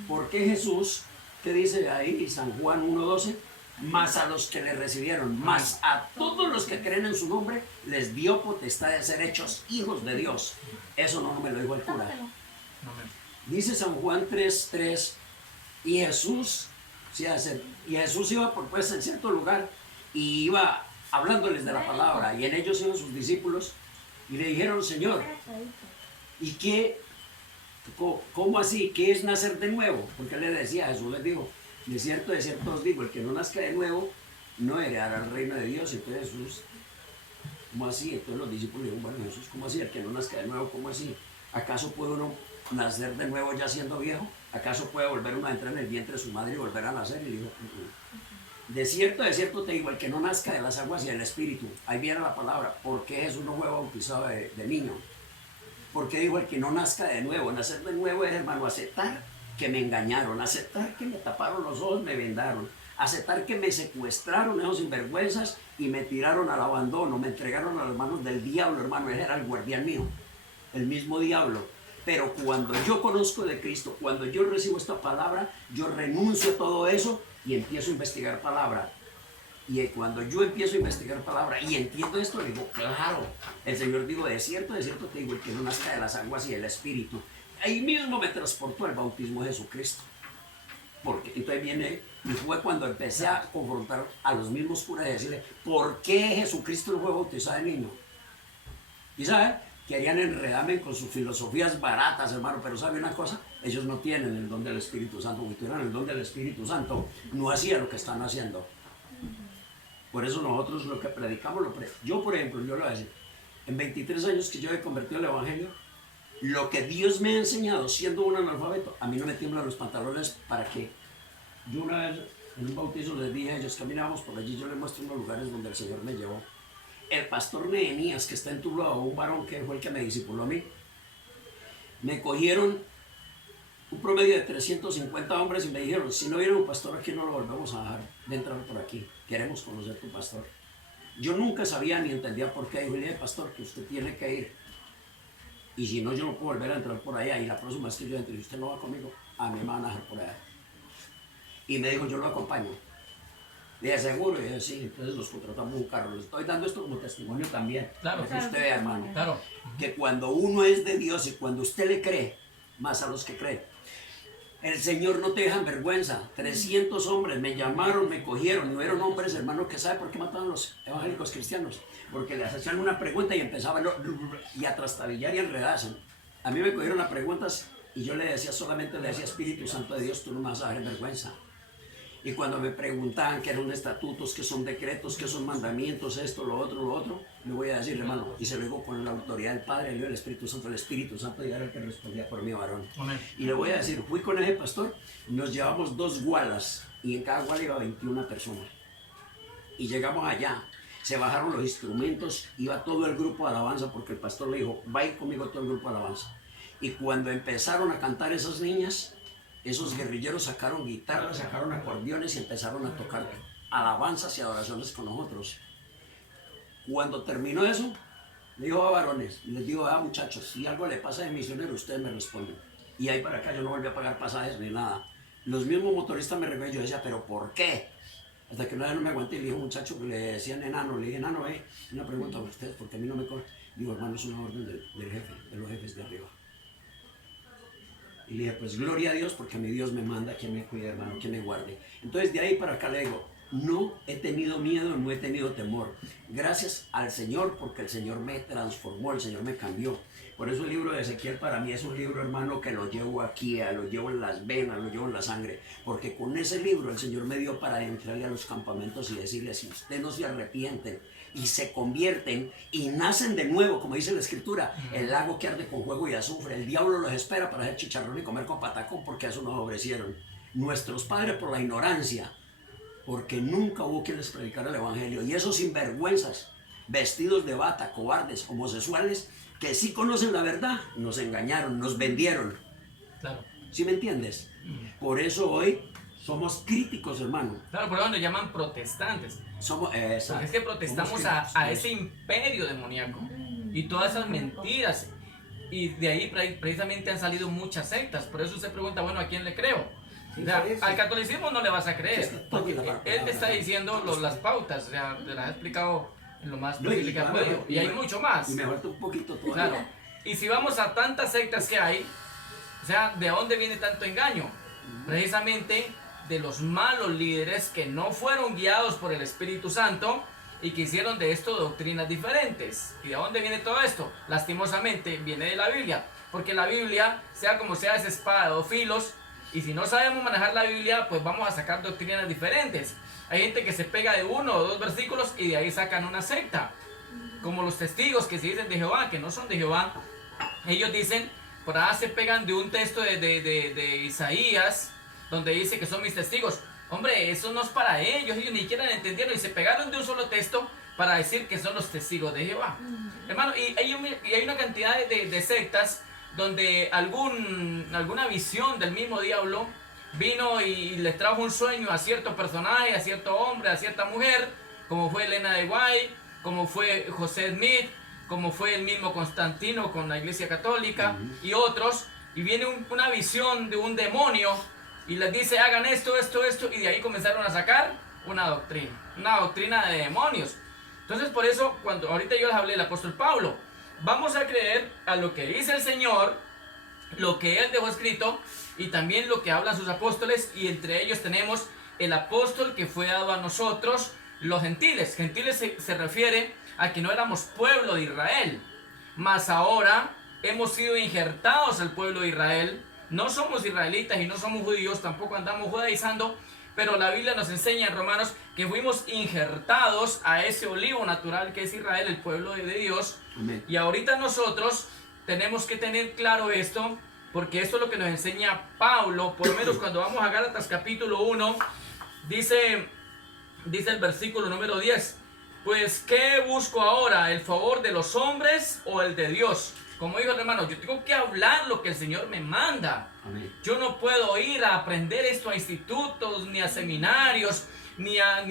¿por qué Jesús, qué dice ahí San Juan 1:12? Más a los que le recibieron, más a todos los que creen en su nombre, les dio potestad de ser hechos hijos de Dios. Eso no me lo dijo el cura. Amén. Dice San Juan 3:3, y Jesús iba por pues en cierto lugar y iba hablándoles de la palabra, y en ellos iban sus discípulos y le dijeron, Señor, ¿y qué? ¿Cómo así? ¿Qué es nacer de nuevo? Porque él le decía, Jesús les dijo, de cierto os digo, el que no nazca de nuevo no heredará el reino de Dios. Entonces Jesús, ¿cómo así? Entonces los discípulos le dijeron, bueno, Jesús, ¿cómo así? El que no nazca de nuevo, ¿cómo así? ¿Acaso puede uno nacer de nuevo ya siendo viejo? ¿Acaso puede volver uno a entrar en el vientre de su madre y volver a nacer? Y dijo, de cierto te digo, el que no nazca de las aguas y del Espíritu. Ahí viene la palabra. ¿Por qué Jesús no fue bautizado de niño? Porque dijo, el que no nazca de nuevo. Nacer de nuevo es, hermano, aceptar que me engañaron, aceptar que me taparon los ojos, me vendaron, aceptar que me secuestraron esos sinvergüenzas y me tiraron al abandono, me entregaron a las manos del diablo, hermano. Ese era el guardián mío, el mismo diablo. Pero cuando yo conozco de Cristo, cuando yo recibo esta palabra, yo renuncio a todo eso y empiezo a investigar palabra. Y cuando yo empiezo a investigar palabra y entiendo esto, digo, claro, el Señor dijo, de cierto te digo, el que no nazca de las aguas y del Espíritu. ahí mismo me transportó el bautismo de Jesucristo. Porque entonces viene, y fue cuando empecé a confrontar a los mismos curas y decirle, ¿por qué Jesucristo no fue bautizado de niño? Y ¿saben? Querían enredarme con sus filosofías baratas, hermano, pero ¿sabe una cosa? Ellos no tienen el don del Espíritu Santo. Si tuvieran el don del Espíritu Santo, no hacía lo que están haciendo. Por eso nosotros lo que predicamos, yo por ejemplo, yo lo voy a decir, en 23 años que yo he convertido al Evangelio, lo que Dios me ha enseñado siendo un analfabeto, a mí no me tiemblan los pantalones para que yo una vez en un bautizo les dije a ellos, caminábamos por allí, yo les muestro unos lugares donde el Señor me llevó. El pastor Nehemías, que está en Tuluá, un varón que fue el que me discipuló a mí, me cogieron un promedio de 350 hombres y me dijeron, si no viene un pastor aquí no lo volvemos a dejar de entrar por aquí, queremos conocer tu pastor. Yo nunca sabía ni entendía por qué. Dijo, dije, pastor, que usted tiene que ir. Y si no, yo no puedo volver a entrar por allá. Y la próxima vez que yo entre y usted no va conmigo, a mí me van a dejar por allá. Y me dijo, yo lo acompaño. Le dije, seguro. Y dije, sí. Entonces los contratamos un carro. Les estoy dando esto como testimonio también. Claro. Para que usted vea, hermano. Claro. Que cuando uno es de Dios y cuando usted le cree, más a los que creen, el Señor no te deja en vergüenza. 300 hombres me llamaron, me cogieron. No eran hombres, hermano, que sabe por qué mataban a los evangélicos cristianos. Porque les hacían una pregunta y empezaban a trastabillar y a enredarse. A mí me cogieron las preguntas y yo le decía, solamente le decía, Espíritu Santo de Dios, tú no me vas a dar en vergüenza. Y cuando me preguntaban qué eran estatutos, qué son decretos, qué son mandamientos, esto, lo otro, le voy a decir, hermano, y se lo digo con la autoridad del Padre, el Hijo y el Espíritu Santo era el que respondía por mi varón. Amén. Y le voy a decir, fui con ese pastor, nos llevamos 2 gualas, y en cada guala iba 21 personas. Y llegamos allá, se bajaron los instrumentos, iba todo el grupo de alabanza, porque el pastor le dijo, va a ir conmigo todo el grupo de alabanza. Y cuando empezaron a cantar esas niñas, esos guerrilleros sacaron guitarras, sacaron acordeones y empezaron a tocar alabanzas y adoraciones con nosotros. Cuando terminó eso, le dijo a varones, les digo, muchachos, si algo le pasa de misionero, ustedes me responden. Y ahí para acá yo no volví a pagar pasajes ni nada. Los mismos motoristas me regañaron, yo decía, ¿pero por qué? Hasta que una vez no me aguanté y le dije a un muchacho que le decían enano, le dije, enano, una pregunta a ustedes, porque a mí no me cobran. Digo, hermano, es una orden del jefe, de los jefes de arriba. Y le dije, pues gloria a Dios, porque mi Dios me manda, que me cuide, hermano, que me guarde. Entonces de ahí para acá le digo, no he tenido miedo, no he tenido temor. Gracias al Señor, porque el Señor me transformó, el Señor me cambió. Por eso el libro de Ezequiel para mí es un libro, hermano, que lo llevo aquí, lo llevo en las venas, lo llevo en la sangre. Porque con ese libro el Señor me dio para entrarle a los campamentos y decirle, si usted no se arrepienten y se convierten y nacen de nuevo, como dice la Escritura, el lago que arde con fuego y azufre, el diablo los espera para hacer chicharrón y comer con patacón, porque a eso nos obedecieron nuestros padres por la ignorancia, porque nunca hubo quien les predicara el Evangelio. Y esos sinvergüenzas, vestidos de bata, cobardes, homosexuales, que sí conocen la verdad, nos engañaron, nos vendieron. Claro. ¿Sí me entiendes? Por eso hoy somos críticos, hermano. Claro, por eso nos llaman protestantes. Somos, Porque es que protestamos a ese imperio demoníaco y todas esas mentiras. Y de ahí precisamente han salido muchas sectas. Por eso usted pregunta, bueno, ¿a quién le creo? Sí, O sea, por eso. al catolicismo no le vas a creer, Sí, porque porque él te está diciendo las pautas, o sea, te las ha explicado en lo más No, posible que ha podido. Y hay mucho más. Y me falta un poquito todavía. Claro. Y si vamos a tantas sectas que hay, o sea, ¿de dónde viene tanto engaño? Precisamente de los malos líderes que no fueron guiados por el Espíritu Santo y que hicieron de esto doctrinas diferentes. ¿Y de dónde viene todo esto? Lastimosamente viene de la Biblia, porque la Biblia, sea como sea, es espada de 2 filos, y si no sabemos manejar la Biblia, pues vamos a sacar doctrinas diferentes. Hay gente que se pega de 1 o 2 versículos y de ahí sacan una secta, como los testigos que se dicen de Jehová, que no son de Jehová. Ellos dicen, por ahí se pegan de un texto de Isaías, donde dice que son mis testigos. Hombre, eso no es para ellos ni siquiera entendieron y se pegaron de un solo texto para decir que son los testigos de Jehová. Hermano, y hay una cantidad de sectas donde alguna visión del mismo diablo vino y les trajo un sueño a cierto personaje, a cierto hombre, a cierta mujer, como fue Elena de White, como fue José Smith, como fue el mismo Constantino con la Iglesia Católica y otros, y viene una visión de un demonio y les dice hagan esto, y de ahí comenzaron a sacar una doctrina de demonios. Entonces por eso, cuando ahorita yo les hablé del apóstol Pablo, vamos a creer a lo que dice el Señor lo que él dejó escrito y también lo que hablan sus apóstoles, y entre ellos tenemos el apóstol que fue dado a nosotros, los gentiles. Gentiles se refiere a que no éramos pueblo de Israel, mas ahora hemos sido injertados al pueblo de Israel. No somos israelitas y no somos judíos, tampoco andamos judaizando, pero la Biblia nos enseña en Romanos que fuimos injertados a ese olivo natural que es Israel, el pueblo de Dios. Amén. Y ahorita nosotros tenemos que tener claro esto, porque esto es lo que nos enseña Pablo, por lo menos cuando vamos a Gálatas capítulo 1, dice el versículo número 10, pues ¿qué busco ahora? ¿El favor de los hombres o el de Dios? Como dijo el hermano, yo tengo que hablar lo que el Señor me manda. Amén. Yo no puedo ir a aprender esto a institutos, ni a seminarios, ni a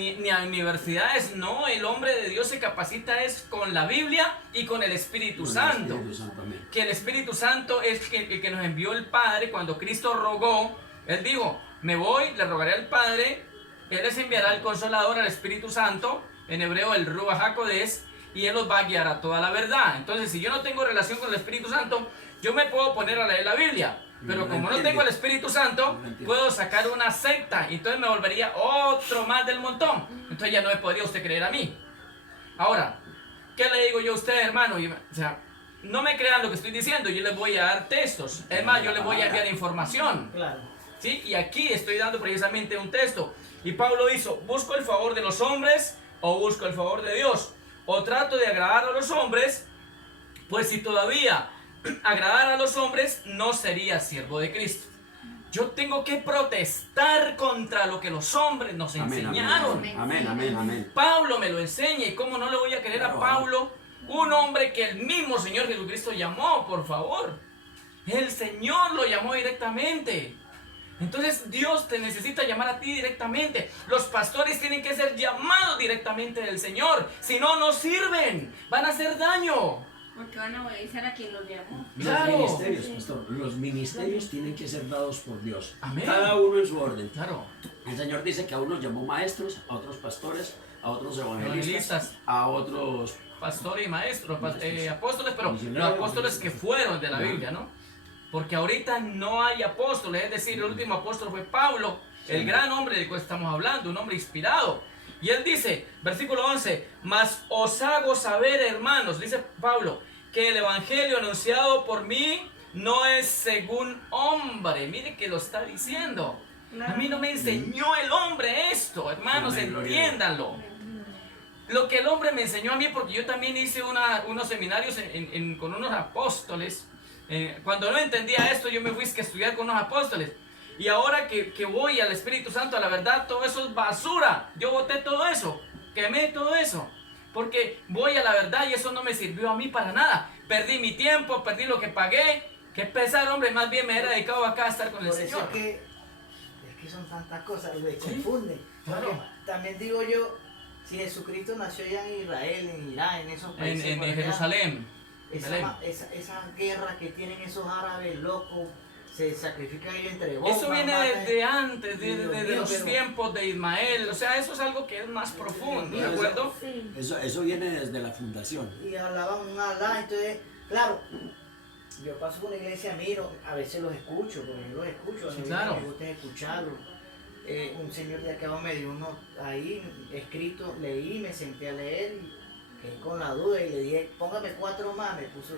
universidades. No, el hombre de Dios se capacita es con la Biblia y con el Espíritu Santo. Amén. Que el Espíritu Santo es el que nos envió el Padre. Cuando Cristo rogó, Él dijo, me voy, le rogaré al Padre, Él les enviará el Consolador, al Espíritu Santo, en hebreo el Ruach HaKodesh, y Él los va a guiar a toda la verdad. Entonces, si yo no tengo relación con el Espíritu Santo, yo me puedo poner a leer la Biblia, pero como no tengo el Espíritu Santo, puedo sacar una secta, y entonces me volvería otro más del montón. Entonces ya no me podría usted creer a mí. Ahora, ¿qué le digo yo a usted, hermano? O sea, no me crean lo que estoy diciendo, yo les voy a dar textos. Es más, yo les voy a enviar información. Claro. ¿Sí? Y aquí estoy dando precisamente un texto. Y Pablo hizo, ¿busco el favor de los hombres o busco el favor de Dios? ¿O trato de agradar a los hombres? Pues si todavía agradar a los hombres, no sería siervo de Cristo. Yo tengo que protestar contra lo que los hombres nos enseñaron. Amén. Pablo me lo enseña, y cómo no le voy a creer a Pablo, un hombre que el mismo Señor Jesucristo llamó, por favor. El Señor lo llamó directamente. Entonces Dios te necesita llamar a ti directamente. Los pastores tienen que ser llamados directamente del Señor. Si no, no sirven. Van a hacer daño. Porque van a obedecer a quien los llamó. Claro. Los ministerios, pastor, los ministerios tienen que ser dados por Dios. Amén. Cada uno en su orden. Claro. El Señor dice que a unos llamó maestros, a otros pastores, a otros evangelistas, Evangelistas. a otros... Pastor y maestro, apóstoles, pero los Misionarios, apóstoles que fueron de la Biblia, ¿no? Porque ahorita no hay apóstoles, es decir, el último apóstol fue Pablo, el gran hombre del cual estamos hablando, un hombre inspirado. Y él dice, versículo 11, mas os hago saber, hermanos, dice Pablo, que el evangelio anunciado por mí no es según hombre. Mire que lo está diciendo. A mí no me enseñó el hombre esto, hermanos, Amén, gloria a Dios. entiéndanlo. Lo que el hombre me enseñó a mí, porque yo también hice unos seminarios con unos apóstoles. Cuando no entendía esto, yo me fui a estudiar con unos apóstoles. Y ahora que voy al Espíritu Santo, a la verdad, todo eso es basura. Yo boté todo eso, quemé todo eso. Porque voy a la verdad y eso no me sirvió a mí para nada. Perdí mi tiempo, perdí lo que pagué. Qué pesar, hombre, más bien me era dedicado acá a estar con el Por eso Señor. es que son tantas cosas, me confunden. Claro. Porque también digo yo, si Jesucristo nació ya en Israel, en Irán, en esos países, En por allá, Jerusalén. Belén. esa guerra que tienen esos árabes locos, se sacrifican ellos entre bombas. Eso viene matan. desde antes, Dios desde mío, los pero- tiempos de Ismael. O sea, eso es algo que es más profundo, ¿de Dios. acuerdo? Sí. Eso viene desde la fundación. Y hablaban un Alá, entonces, claro, yo paso por una iglesia, miro, a veces los escucho, porque yo los escucho, Sí, a mí claro. me gusta escucharlos. Un señor de acá me dio uno ahí escrito, leí, me senté a leer y quedé con la duda y le dije, póngame 4 más, me puso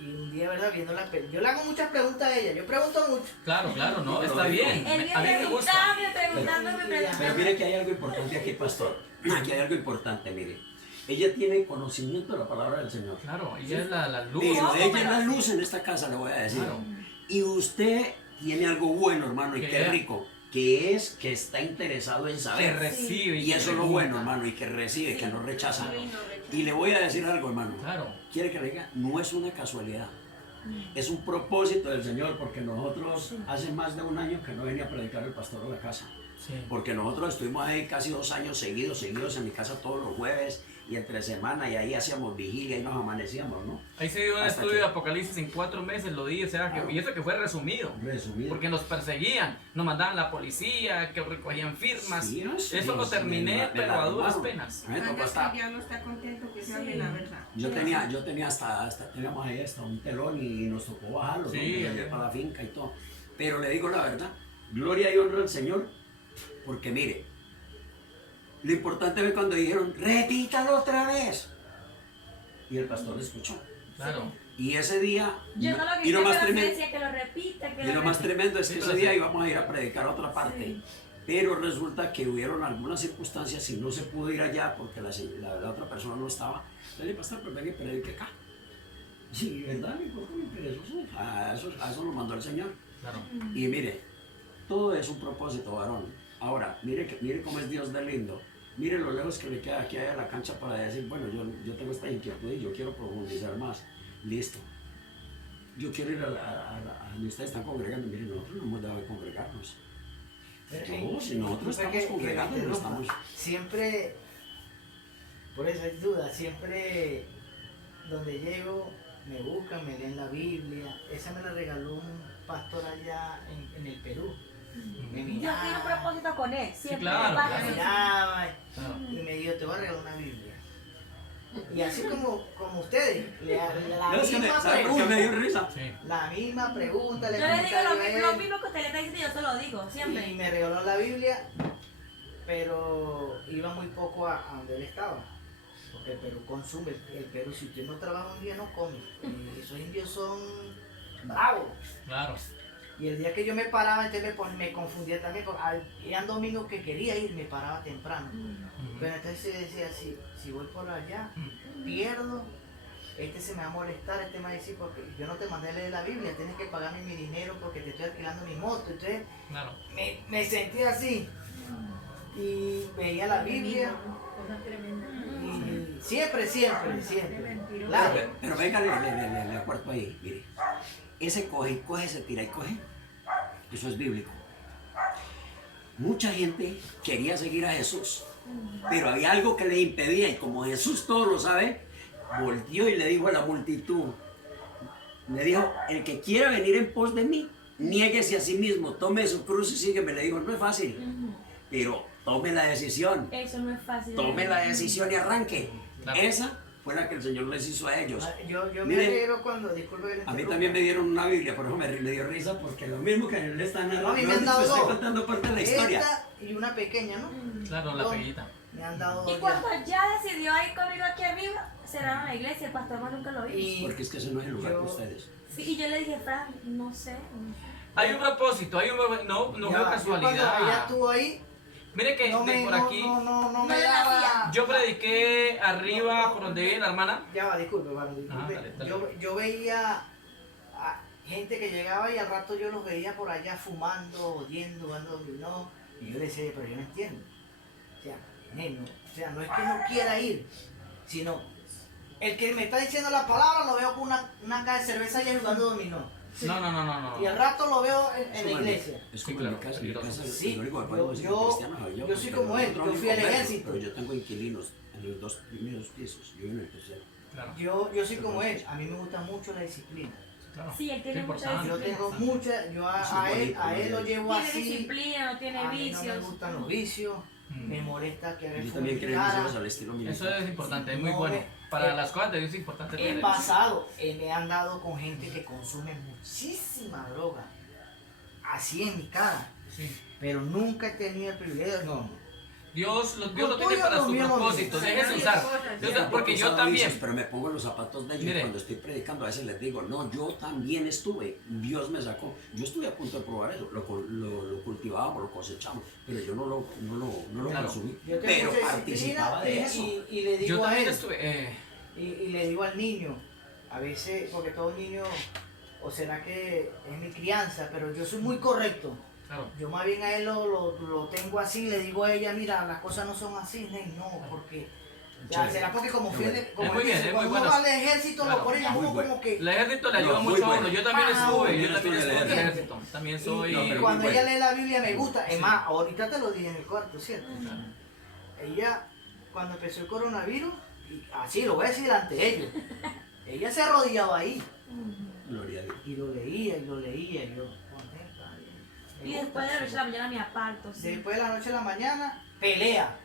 y un día, ¿verdad? Viendo yo le hago muchas preguntas a ella, yo pregunto mucho. Claro, claro, no, Pero está digo, bien. Él A mí me gusta. preguntando. Pero mire que hay algo importante aquí, pastor. Aquí hay algo importante, mire. Ella tiene conocimiento de la palabra del Señor. Claro, ella es la luz. Pero ella es la luz en esta casa, le voy a decir. Claro. Y usted tiene algo bueno, hermano, y Que qué rico, que es que está interesado en Que saber. recibe. Y que eso es lo pregunta. bueno, hermano, y que recibe, que no rechaza. Y le voy a decir algo, hermano. Claro. Quiere que le diga, no es una casualidad. Es un propósito del Señor, porque nosotros hace más de un año que no venía a predicar el pastor a la casa. Sí. Porque nosotros estuvimos ahí casi 2 años seguidos en mi casa todos los jueves y entre semana, y ahí hacíamos vigilia y nos amanecíamos, ¿no? Ahí se dio un Hasta estudio que- de Apocalipsis en 4 meses, lo di, o sea, Claro. y eso que fue resumido. Resumido. Porque nos perseguían, nos mandaban la policía, que recogían firmas. Sí, Eso lo terminé, pero a duras penas. A mí me tocó hasta- Ya no está contento que se hable la verdad. Yo tenía hasta teníamos ahí hasta un telón y nos tocó bajarlo, Sí, ¿no? Y sí. llevar para la finca y todo. Pero le digo la verdad, gloria y honra al Señor, porque mire, lo importante fue cuando dijeron, repítalo otra vez. Y el pastor lo escuchó. Claro. Y ese día, Yo no lo y lo grité, más pero sí tremendo, decía que lo repita, que y lo más tremendo es Sí, que pero ese día sí. íbamos a ir a predicar a otra parte. Sí. Pero resulta que hubieron algunas circunstancias y no se pudo ir allá porque la otra persona no estaba. Entonces le pasó, pero venga y predique acá. Sí, ¿verdad? Mi poco me perezoso. A eso lo mandó el Señor. Claro. Y mire, todo es un propósito, varón. Ahora, mire cómo es Dios de lindo. Mire lo lejos que le queda aquí a la cancha para decir, bueno, yo tengo esta inquietud y yo quiero profundizar más. Listo. Yo quiero ir a donde ustedes están congregando. Miren, nosotros no hemos dejado de congregarnos. No, si nosotros Disculpe estamos que congregando, me no interrumpa. estamos. Siempre, por eso hay duda, siempre donde llego me buscan, me leen la Biblia. Esa me la regaló un pastor allá en el Perú. Me Dios tiene un miraba, propósito con él. Siempre claro, pasa me claro. eso. miraba Claro. y me dijo, te voy a regalar una Biblia. Y así como ustedes, la No, es que misma ¿sabe por qué me dio pregunta, risa? Sí. la misma pregunta, le Yo le digo comenté a lo él. mismo que usted le está diciendo, yo se lo digo, Y siempre. me regaló la Biblia, pero iba muy poco a donde él estaba. Porque el Perú consume, el Perú, si usted no trabaja un día no come. Y esos indios son bravos. Claro. Y el día que yo me paraba, entonces me confundía también, porque eran domingos que quería ir, me paraba temprano. Ujú. Pero entonces decía, si voy por allá, pierdo, este se me va a molestar, este me va a decir, porque yo no te mandé a leer la Biblia, tienes que pagarme mi dinero porque te estoy alquilando mi moto. Entonces Claro. me sentía así. Y veía la Biblia. Cosa tremenda. Y siempre. Mentiroso. Claro. Pero venga, le acuerdo ahí, mire. Ese coge, se tira y coge. Eso es bíblico. Mucha gente quería seguir a Jesús, pero había algo que le impedía, y como Jesús todo lo sabe, volteó y le dijo a la multitud, le dijo, el que quiera venir en pos de mí, niéguese a sí mismo, tome su cruz y sígueme. Le dijo, no es fácil, Ujú. pero tome la decisión, Eso no es fácil. tome la decisión y arranque. Claro. Esa fue la que el Señor les hizo a ellos. Yo me Mire, alegro cuando, disculpe que le A mí interrumpa. también me dieron una Biblia, por eso me dio risa, porque lo mismo que le están narrando, No, a mí me yo han dado estoy dos. contando parte de la historia. Esta y una pequeña, ¿no? Claro, la Dos. peguita. Me han dado Y dos ya. cuando ya decidió ir conmigo aquí arriba, cerraron la iglesia, el pastor más nunca lo vi. Y Porque es que ese no es el lugar Yo- de ustedes. Sí, y yo le dije, Fran, no sé. Hay un propósito, no ya, veo yo cuando ella casualidad. estuvo ahí, Mire que no de me, por no, aquí, no me le daba... nacía. yo prediqué arriba por donde vive la hermana. Ya va, disculpe, disculpe. Dale. Yo veía a gente que llegaba y al rato yo los veía por allá fumando, oyendo, jugando dominó. Y yo decía, pero yo no entiendo. O sea, no es que no quiera ir, sino el que me está diciendo la palabra lo veo con una caja de cerveza allá jugando dominó. No. Y al rato lo veo en Eso, la mami, iglesia. Es Sí, como claro, en mi casa, peligroso. Sí, lo único que puedo decir yo- cristiano soy yo porque soy como él, nosotros yo no fui al converso, ejército. Pero yo tengo inquilinos en los 2 primeros pisos, yo vivo en el tercero. Claro, Yo soy como él, a mí me gusta mucho la disciplina. claro. Sí, él tiene Qué mucha importante. Yo tengo mucha, yo Es a él, bonito, lo llevo Tiene así. disciplina, no tiene A mí no me vicios. gustan los vicios, Mm. me molesta que haga Yo también creo en mis hijos al estilo militar. Eso es importante, es muy No, bueno. Para eh, las cosas de Dios es importante He tener eso. pasado, me han dado con gente que consume muchísima droga, así en mi cara, Sí. pero nunca he tenido el privilegio, no. Dios lo Con tiene tuyo, para lo su mío, lo mío. propósito. Sí, Déjese sí, usar. cosas, Dios- sí. porque yo He usado también. vicios, pero me pongo en los zapatos de ellos. Mire. Cuando estoy predicando, a veces les digo, no, yo también estuve. Dios me sacó. Yo estuve a punto de probar eso. Lo cultivábamos, lo cosechamos, pero yo no lo Claro. consumí. Yo tengo Pero mucha participaba de eso. y le digo Yo a también él, estuve. y le digo al niño, a veces, porque todo niño, o será que es mi crianza, pero yo soy muy correcto. Claro. Yo más bien a él lo tengo así, le digo a ella, mira, las cosas no son así, no, porque Chévere. será porque como Qué fui bueno. como Es muy él bien, dice, es muy cuando uno bueno. va al ejército Claro. lo ponen a Muy uno bueno. como que... El ejército le ayuda No, muy mucho a bueno. uno. Yo también Ah, estuve, bueno. yo también Yo estuve en estuve en el el ejército. ejército. También Y soy. pero cuando muy ella bueno. lee la Biblia me gusta. Es Sí. más, ahorita te lo dije en el cuarto, ¿cierto? Claro. Ella, cuando empezó el coronavirus, y así lo voy a decir delante de ellos, ella se arrodillaba ahí Gloria a Dios. y lo leía y lo leía y yo, contenta. Y después de la noche a la mañana me aparto. Sí, Después de la noche a la mañana, pelea.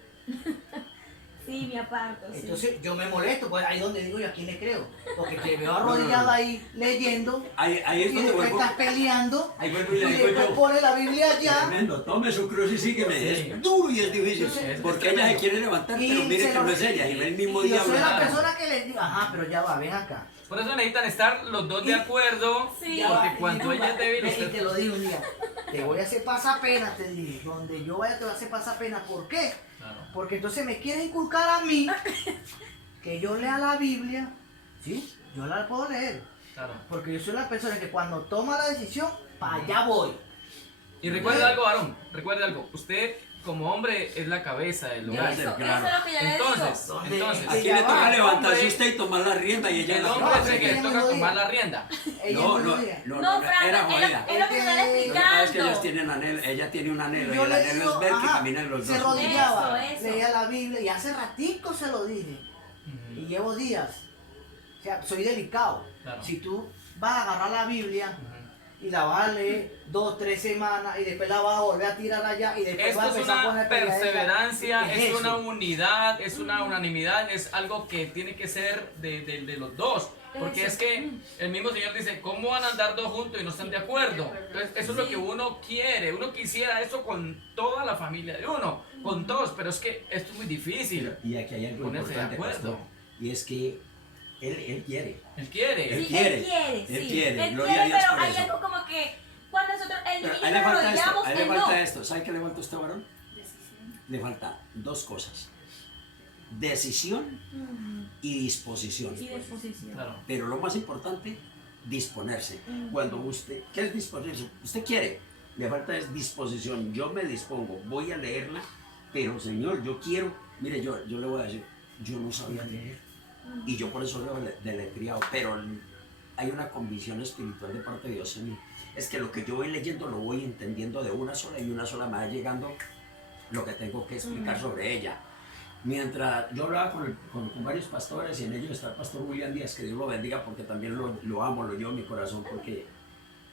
sí me aparto. Sí. Entonces yo me molesto, pues ahí donde digo yo a quién le creo. Porque te veo arrodillado ahí leyendo Ahí es y donde después vuelvo. estás peleando Ahí vuelvo y y le digo después yo. pone la Biblia allá. Tremendo, tome su cruz y sígueme. Sí. Es duro y es difícil. Sí, es porque ella se tremendo. quiere levantar, Y pero mire se que lo- no es ella. Y ve el mismo y yo soy diablo. la Claro. persona que le digo, ajá, pero ya va, ven acá. Por eso necesitan estar los dos de acuerdo. Sí. Ya va, Porque cuando y ella es débil, y usted. te lo digo un día, te voy a hacer pasapena, te dije, donde yo vaya te voy a hacer pasapena, ¿por qué? Claro. Porque entonces me quieren inculcar a mí que yo lea la Biblia, ¿sí? Yo la puedo leer, Claro. porque yo soy la persona que cuando toma la decisión, para allá voy. Y recuerde algo, varón. Recuerde algo. Usted, como hombre, es la cabeza del hogar. Eso, claro. eso es lo que yo le digo. Entonces, ¿Dónde? entonces. Aquí Ya le va. toca El levantarse hombre- usted y tomar la rienda y ella El la hombre No, es el es que que le ella me toca lo tomar dijo. la rienda. Ella No, me no, lo diga. No, Frank, era es jodida. lo que te estoy Lo que pasa es que ellos explicando. tienen anhelo, ella tiene un anhelo y Yo el le anhelo digo, es ver que ajá, caminan los se dos. arrodillaba, Eso. leía la Biblia y hace ratico se lo dije. Y llevo días. O sea, soy delicado. Claro. Si tú vas a agarrar la Biblia Ujú. y la vas a leer 2, 3 semanas y después la vas a volver a tirar allá y después vas a Esto es empezar a una poner peleadera, perseverancia, ¿qué es una eso? unidad, es una unanimidad, es algo que tiene que ser de los dos. Porque es que el mismo Señor dice, ¿cómo van a andar dos juntos y no están de acuerdo? Entonces, eso es lo que uno quiere. Uno quisiera eso con toda la familia de uno, con todos, pero es que esto es muy difícil. Y aquí hay algo Ponerse de importante, acuerdo. pastor, y es que él quiere. Él quiere. Él Sí, quiere, él quiere, él sí. quiere, Él gloria a quiere, Dios pero por hay eso. algo como que cuando nosotros, el Pero niño ahí le nos falta esto, arrodillamos, ahí le él falta no. esto. ¿Sabe qué le falta a usted, varón? Le falta dos cosas. Decisión y disposición. Sí, disposición. Claro. Pero lo más importante, disponerse. Ujú. Cuando usted, ¿qué es disponerse? Usted quiere, le falta es disposición. Yo me dispongo, voy a leerla, pero Señor, yo quiero, mire, yo le voy a decir, yo no sabía leer. Y yo por eso leo deletreado, pero hay una convicción espiritual de parte de Dios en mí. Es que lo que yo voy leyendo lo voy entendiendo de una sola y una sola me va llegando lo que tengo que explicar sobre ella. Mientras yo hablaba con varios pastores y en ellos está el pastor William Díaz, que Dios lo bendiga porque también lo amo, lo llevo en mi corazón porque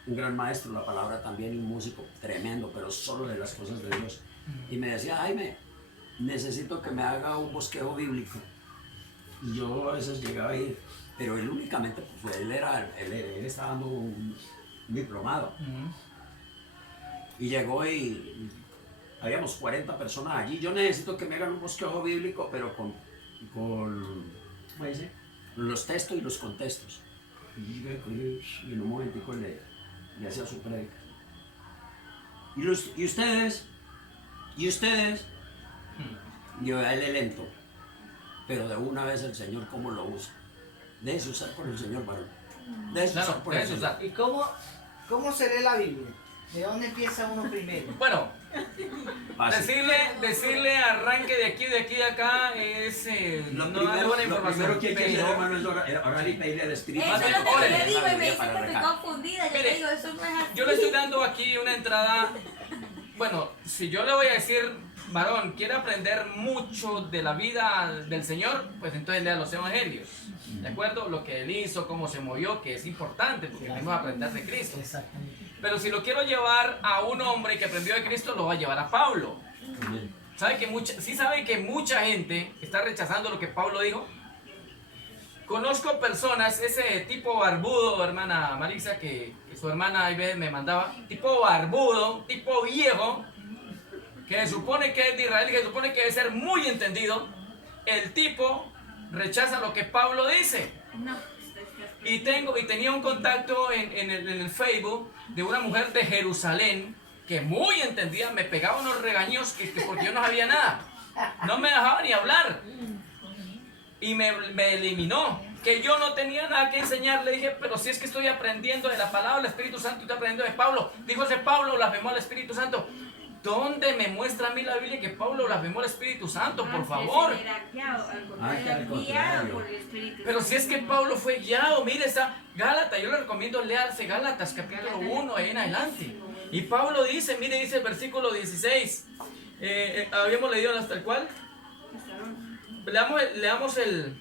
un gran maestro, la palabra también, y un músico tremendo, pero solo de las cosas de Dios. Y me decía, Jaime, necesito que me haga un bosquejo bíblico. Y yo a veces llegaba a ir, pero él únicamente, pues él estaba dando un diplomado. Ujú. Y llegó y habíamos 40 personas allí. Yo necesito que me hagan un bosquejo bíblico, pero con ¿cómo dice? Los textos y los contextos. Y en un momentico le hacía su predica. ¿Y ustedes? Yo a él lento, pero de una vez el Señor cómo lo usa. Déjese usar por el Señor, varón. Déjese Claro, usar por el déjese Señor. usar. ¿Y cómo se lee la Biblia? ¿De dónde empieza uno primero? Bueno, Fácil. decirle arranque de aquí, de acá, es Lo no dar buena primero información. que hay que hacer, pero- hermano, es orar y pedirle al Espíritu Eso es Santo lo que yo órale, le digo y me sabiduría dice para que estoy arrancar. confundida. Yo Mire, le digo, eso no es así. Yo le estoy dando aquí una entrada. Bueno, si yo le voy a decir, varón, quiere aprender mucho de la vida del Señor, pues entonces lea los evangelios. ¿De acuerdo? Lo que él hizo, cómo se movió, que es importante porque tenemos que aprender de Cristo. Exactamente. Pero si lo quiero llevar a un hombre que aprendió de Cristo, lo va a llevar a Pablo. Amén. ¿Sí sabe que mucha gente está rechazando lo que Pablo dijo? Conozco personas, ese tipo barbudo, hermana Marisa, que su hermana a veces me mandaba, tipo barbudo, tipo viejo, que se supone que es de Israel, que se supone que debe ser muy entendido, el tipo rechaza lo que Pablo dice. No. Y tenía un contacto en el Facebook de una mujer de Jerusalén que muy entendida me pegaba unos regaños porque yo no sabía nada. No me dejaba ni hablar. Y me eliminó. Que yo no tenía nada que enseñar. Le dije, pero si es que estoy aprendiendo de la palabra del Espíritu Santo y estoy aprendiendo de Pablo. Dijo ese Pablo, blasfemó al Espíritu Santo. ¿Dónde me muestra a mí la Biblia que Pablo blasfemó al Espíritu Santo? Por favor. Era guiado, al Ah, contrario, que al guiado contrario. por el Espíritu Pero si es que Santo. Pablo fue guiado, mire, está Gálatas, yo le recomiendo leerse Gálatas capítulo 1 ahí en adelante. Y Pablo dice, mire, dice el versículo 16, habíamos leído hasta el cual, leamos en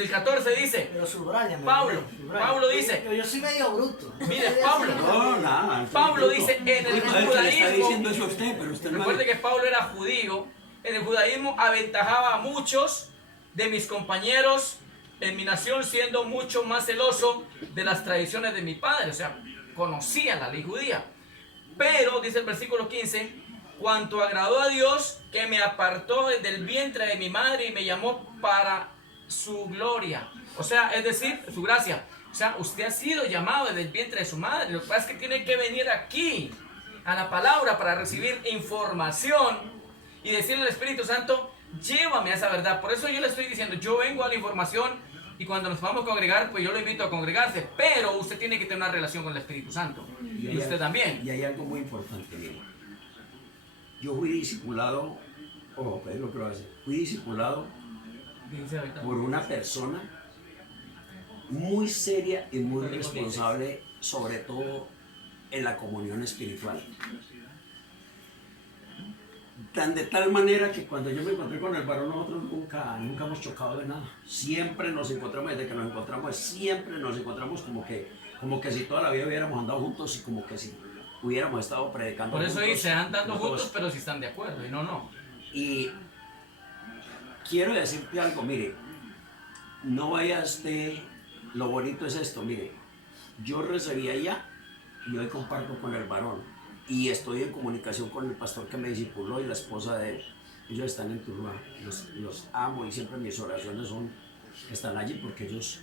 el 14 dice, Pero subraya, Pablo dice, yo soy medio bruto. mire, Pablo, No, nada. Pablo dice, en el Uy, padre, que le está judaísmo, diciendo eso a usted, pero usted no. recuerde que Pablo era judío, en el judaísmo aventajaba a muchos de mis compañeros en mi nación, siendo mucho más celoso de las tradiciones de mi padre, o sea, conocía la ley judía. Pero, dice el versículo 15, cuanto agradó a Dios, que me apartó desde el vientre de mi madre y me llamó para su gloria, o sea, es decir, su gracia. O sea, usted ha sido llamado desde el vientre de su madre. Lo que pasa es que tiene que venir aquí a la palabra para recibir información y decirle al Espíritu Santo, llévame a esa verdad. Por eso yo le estoy diciendo, yo vengo a la información y cuando nos vamos a congregar, pues yo lo invito a congregarse, pero usted tiene que tener una relación con el Espíritu Santo. Y usted también. Y hay algo muy importante, mire. Yo fui discipulado, ojo, Pedro, creo que fui discipulado por una persona muy seria y muy responsable, sobre todo en la comunión espiritual. Tan de tal manera que cuando yo me encontré con el varón, nosotros nunca hemos chocado de nada. Siempre nos encontramos, desde que nos encontramos, siempre nos encontramos como que si toda la vida hubiéramos andado juntos y como que si hubiéramos estado predicando Por eso juntos. dice, andando los dos. juntos, pero si están de acuerdo, y no. Y quiero decirte algo, mire, no vaya usted, lo bonito es esto, mire, yo recibí allá y hoy comparto con el varón y estoy en comunicación con el pastor que me discipuló y la esposa de él. Ellos están en Tuluá, los amo y siempre mis oraciones están allí porque ellos...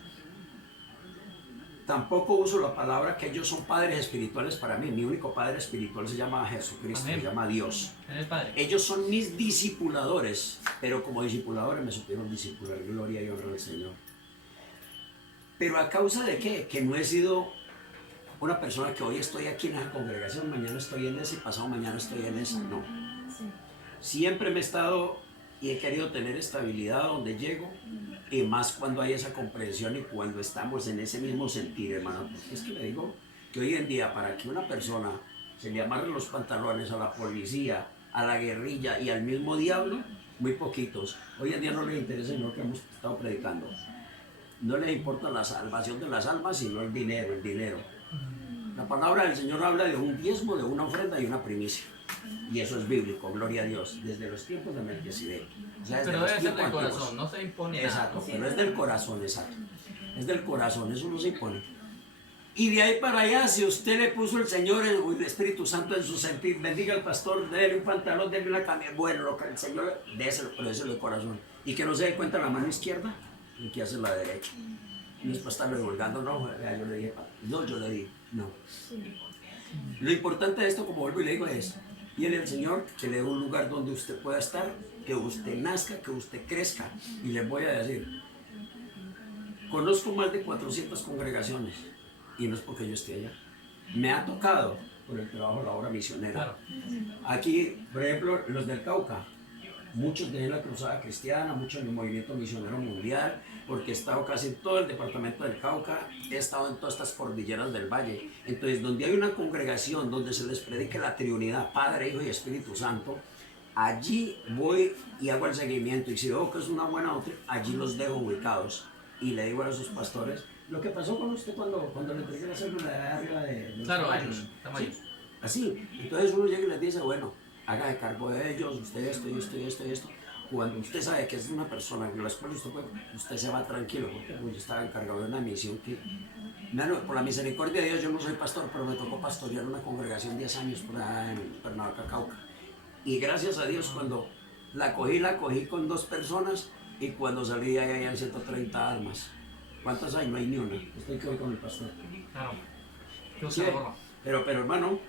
Tampoco uso la palabra que ellos son padres espirituales para mí. Mi único padre espiritual se llama Jesucristo, Amén. se llama Dios. En el Padre. Ellos son mis discipuladores, pero como discipuladores me supieron discipular. Gloria y honra al Señor. Pero a causa de qué? Que no he sido una persona que hoy estoy aquí en esa congregación, mañana estoy en esa y pasado mañana estoy en esa. No. Siempre me he estado y he querido tener estabilidad donde llego, y más cuando hay esa comprensión y cuando estamos en ese mismo sentir, hermano. Porque es que le digo que hoy en día, para que una persona se le amarren los pantalones a la policía, a la guerrilla y al mismo diablo, muy poquitos. Hoy en día no les interesa lo que hemos estado predicando. No les importa la salvación de las almas, sino el dinero, el dinero. La palabra del Señor habla de un diezmo, de una ofrenda y una primicia. Y eso es bíblico, gloria a Dios, desde los tiempos de Melquisedec. O sea, desde Pero los debe ser tiempos del antiguos. corazón, no se impone Exacto, nada. pero es del corazón, exacto. Es del corazón, eso no se impone. Y de ahí para allá, si usted le puso el Señor, el Espíritu Santo en su sentir, bendiga al pastor, déle un pantalón, déle una camisa, bueno, lo que el Señor, déselo, pero déselo de corazón. Y que no se dé cuenta la mano izquierda y que hace la derecha. Y después estarlo divulgando, no, vea, yo le dije, no, yo le di, no. Lo importante de esto, como vuelvo y le digo, es, pídele al Señor que le dé un lugar donde usted pueda estar, que usted nazca, que usted crezca. Y les voy a decir, conozco más de 400 congregaciones y no es porque yo esté allá. Me ha tocado por el trabajo, la obra misionera. Claro. Aquí, por ejemplo, los del Cauca, muchos de la Cruzada Cristiana, muchos del Movimiento Misionero Mundial, porque he estado casi en todo el departamento del Cauca, he estado en todas estas cordilleras del Valle. Entonces, donde hay una congregación donde se les predique la Trinidad, Padre, Hijo y Espíritu Santo, allí voy y hago el seguimiento. Y si veo que es una buena doctrina, allí los dejo ubicados. Y le digo a sus pastores, lo que pasó con usted cuando le entregué la célula de arriba de los Claro, caballos. caballos. ¿Sí? Así. Entonces uno llega y les dice, bueno, haga de cargo de ellos, usted esto y esto y esto y esto. Cuando usted sabe que es una persona con la cual usted se va tranquilo, porque yo estaba encargado de una misión que, bueno, por la misericordia de Dios, yo no soy pastor, pero me tocó pastorear una congregación 10 años por allá en Cuernavaca, Cauca. Y gracias a Dios, cuando la cogí con 2 personas, y cuando salí ahí habían 130 almas. ¿Cuántas hay? No hay ni una. Estoy que voy con el pastor. Claro. Yo Sí, se borro. pero hermano,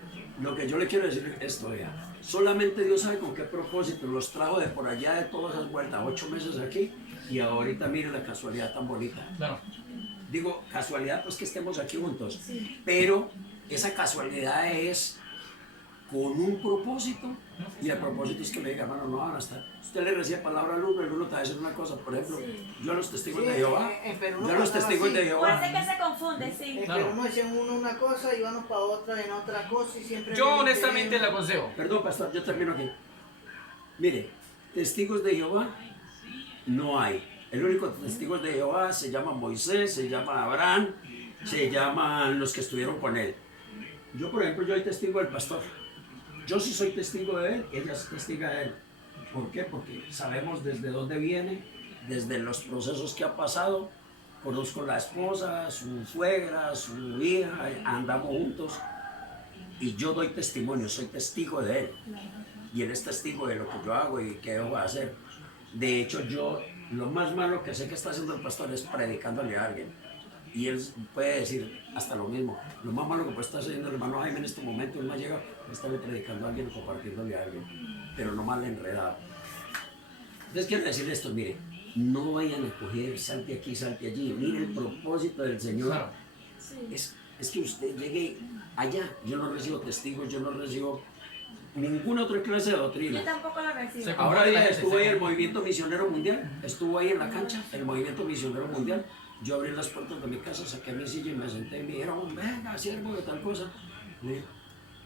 lo que yo le quiero decir es esto, vea. Solamente Dios sabe con qué propósito los trajo de por allá de todas esas vueltas, 8 meses aquí, y ahorita mire la casualidad tan bonita. Claro. Digo, casualidad pues que estemos aquí juntos, pero esa casualidad es con un propósito, y el propósito es que le diga, hermano, no van a estar. Usted le recibe palabra al uno, el uno te va a decir una cosa, por ejemplo, yo a los testigos Sí, de Jehová, en Perú yo a no los pasaba testigos así. de Jehová, Puede ser que se confunde, sí. En Claro. Perú no decían uno una cosa y íbamos para otra en otra cosa y siempre... Yo vienen honestamente le queriendo- aconsejo. perdón, pastor, yo termino aquí. Mire, testigos de Jehová no hay. El único testigo de Jehová se llama Moisés, se llama Abraham, se llaman los que estuvieron con él. Yo, por ejemplo, yo soy testigo del pastor. Yo sí soy testigo de él, ella es testiga de él. ¿Por qué? Porque sabemos desde dónde viene, desde los procesos que ha pasado. Conozco la esposa, su suegra, su hija, andamos juntos. Y yo doy testimonio, soy testigo de él. Y él es testigo de lo que yo hago y que debo hacer. De hecho, yo lo más malo que sé que está haciendo el pastor es predicándole a alguien. Y él puede decir hasta lo mismo. Lo más malo que puede estar haciendo el hermano Jaime en este momento, él no llega a estarle predicando a alguien o compartiéndole a alguien. Pero no mal enredado. Entonces quiero decir esto, mire, no vayan a coger, salte aquí, salte allí. Mire el propósito del Señor. Claro. Es que usted llegue allá. Yo no recibo testigos, yo no recibo ninguna otra clase de doctrina. Yo tampoco lo recibo. Se- Ahora Como ya la estuvo gente, ahí sí. el movimiento misionero mundial, estuvo ahí en la cancha, el movimiento misionero mundial. Yo abrí las puertas de mi casa, saqué mi silla y me senté y me dijeron, venga, siervo de tal cosa.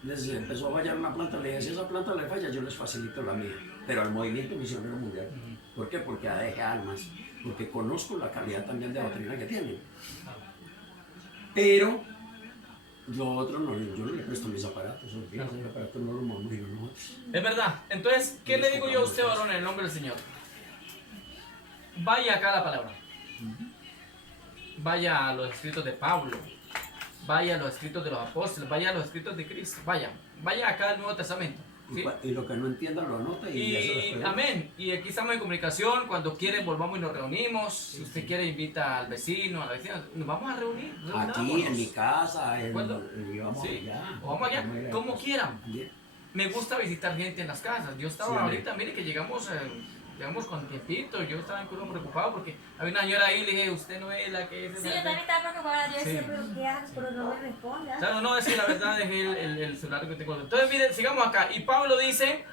Les empezó a fallar una planta, le dije, si esa planta le falla, yo les facilito la mía. Pero al movimiento misionero mundial. ¿Por qué? Porque deje almas, porque conozco la calidad también de doctrina que tienen. Pero yo otro no, yo no le presto mis aparatos, olvídate, los aparatos no los movemos nosotros. Es verdad. Entonces, ¿qué le digo yo a usted, varón, en el nombre del Señor? Vaya acá a la palabra. Vaya a los escritos de Pablo. Vaya a los escritos de los apóstoles. Vaya a los escritos de Cristo. Vaya acá al Nuevo Testamento. ¿sí? Y lo que no entienda lo anota y ya se los Y pregunta. amén. Y aquí estamos en comunicación. Cuando quieren, volvamos y nos reunimos. Si usted quiere, invita al vecino, a la vecina. Nos vamos a reunir. Aquí, reunámonos. en mi casa, ¿De acuerdo? y vamos Sí. allá. O vamos allá, allá. como quieran. Bien. Me gusta visitar gente en las casas. Yo estaba Sí, amén. ahorita, mire que llegamos con tiempito. Yo estaba incluso preocupado porque había una señora ahí y le dije, usted no es la que es. Sí, yo también estaba preocupada. Yo decía, Sí. pero ¿qué haces? Pero no me responde. ¿ah? Claro, no, es que la verdad dejé el celular que tengo. Entonces, mire, sigamos acá. Y Pablo dice,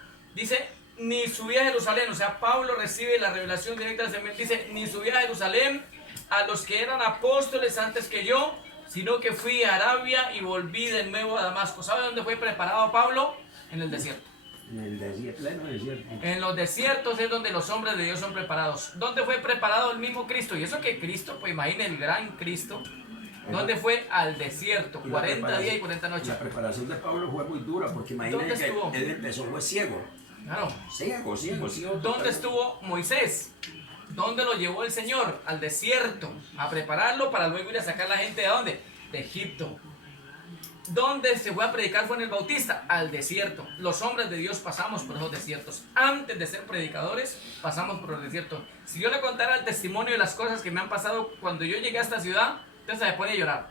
ni subí a Jerusalén. O sea, Pablo recibe la revelación directa del Señor. Dice, ni subí a Jerusalén a los que eran apóstoles antes que yo, sino que fui a Arabia y volví de nuevo a Damasco. ¿Sabe dónde fue preparado Pablo? En el desierto. En el desierto, pleno desierto. En los desiertos es donde los hombres de Dios son preparados. ¿Dónde fue preparado el mismo Cristo? Y eso que Cristo, pues imagine el gran Cristo. ¿Dónde fue? Al desierto, Y la 40 preparación- días y 40 noches. La preparación de Pablo fue muy dura porque imagínate ¿Dónde que estuvo? él empezó, fue ciego. Claro. Ciego. ¿Dónde estuvo Moisés? ¿Dónde lo llevó el Señor? Al desierto, a prepararlo para luego ir a sacar a la gente de dónde? De Egipto. ¿Dónde se fue a predicar? Fue en el Bautista, al desierto. Los hombres de Dios pasamos por esos desiertos. Antes de ser predicadores, pasamos por el desierto. Si yo le contara el testimonio de las cosas que me han pasado cuando yo llegué a esta ciudad, usted se pone a llorar.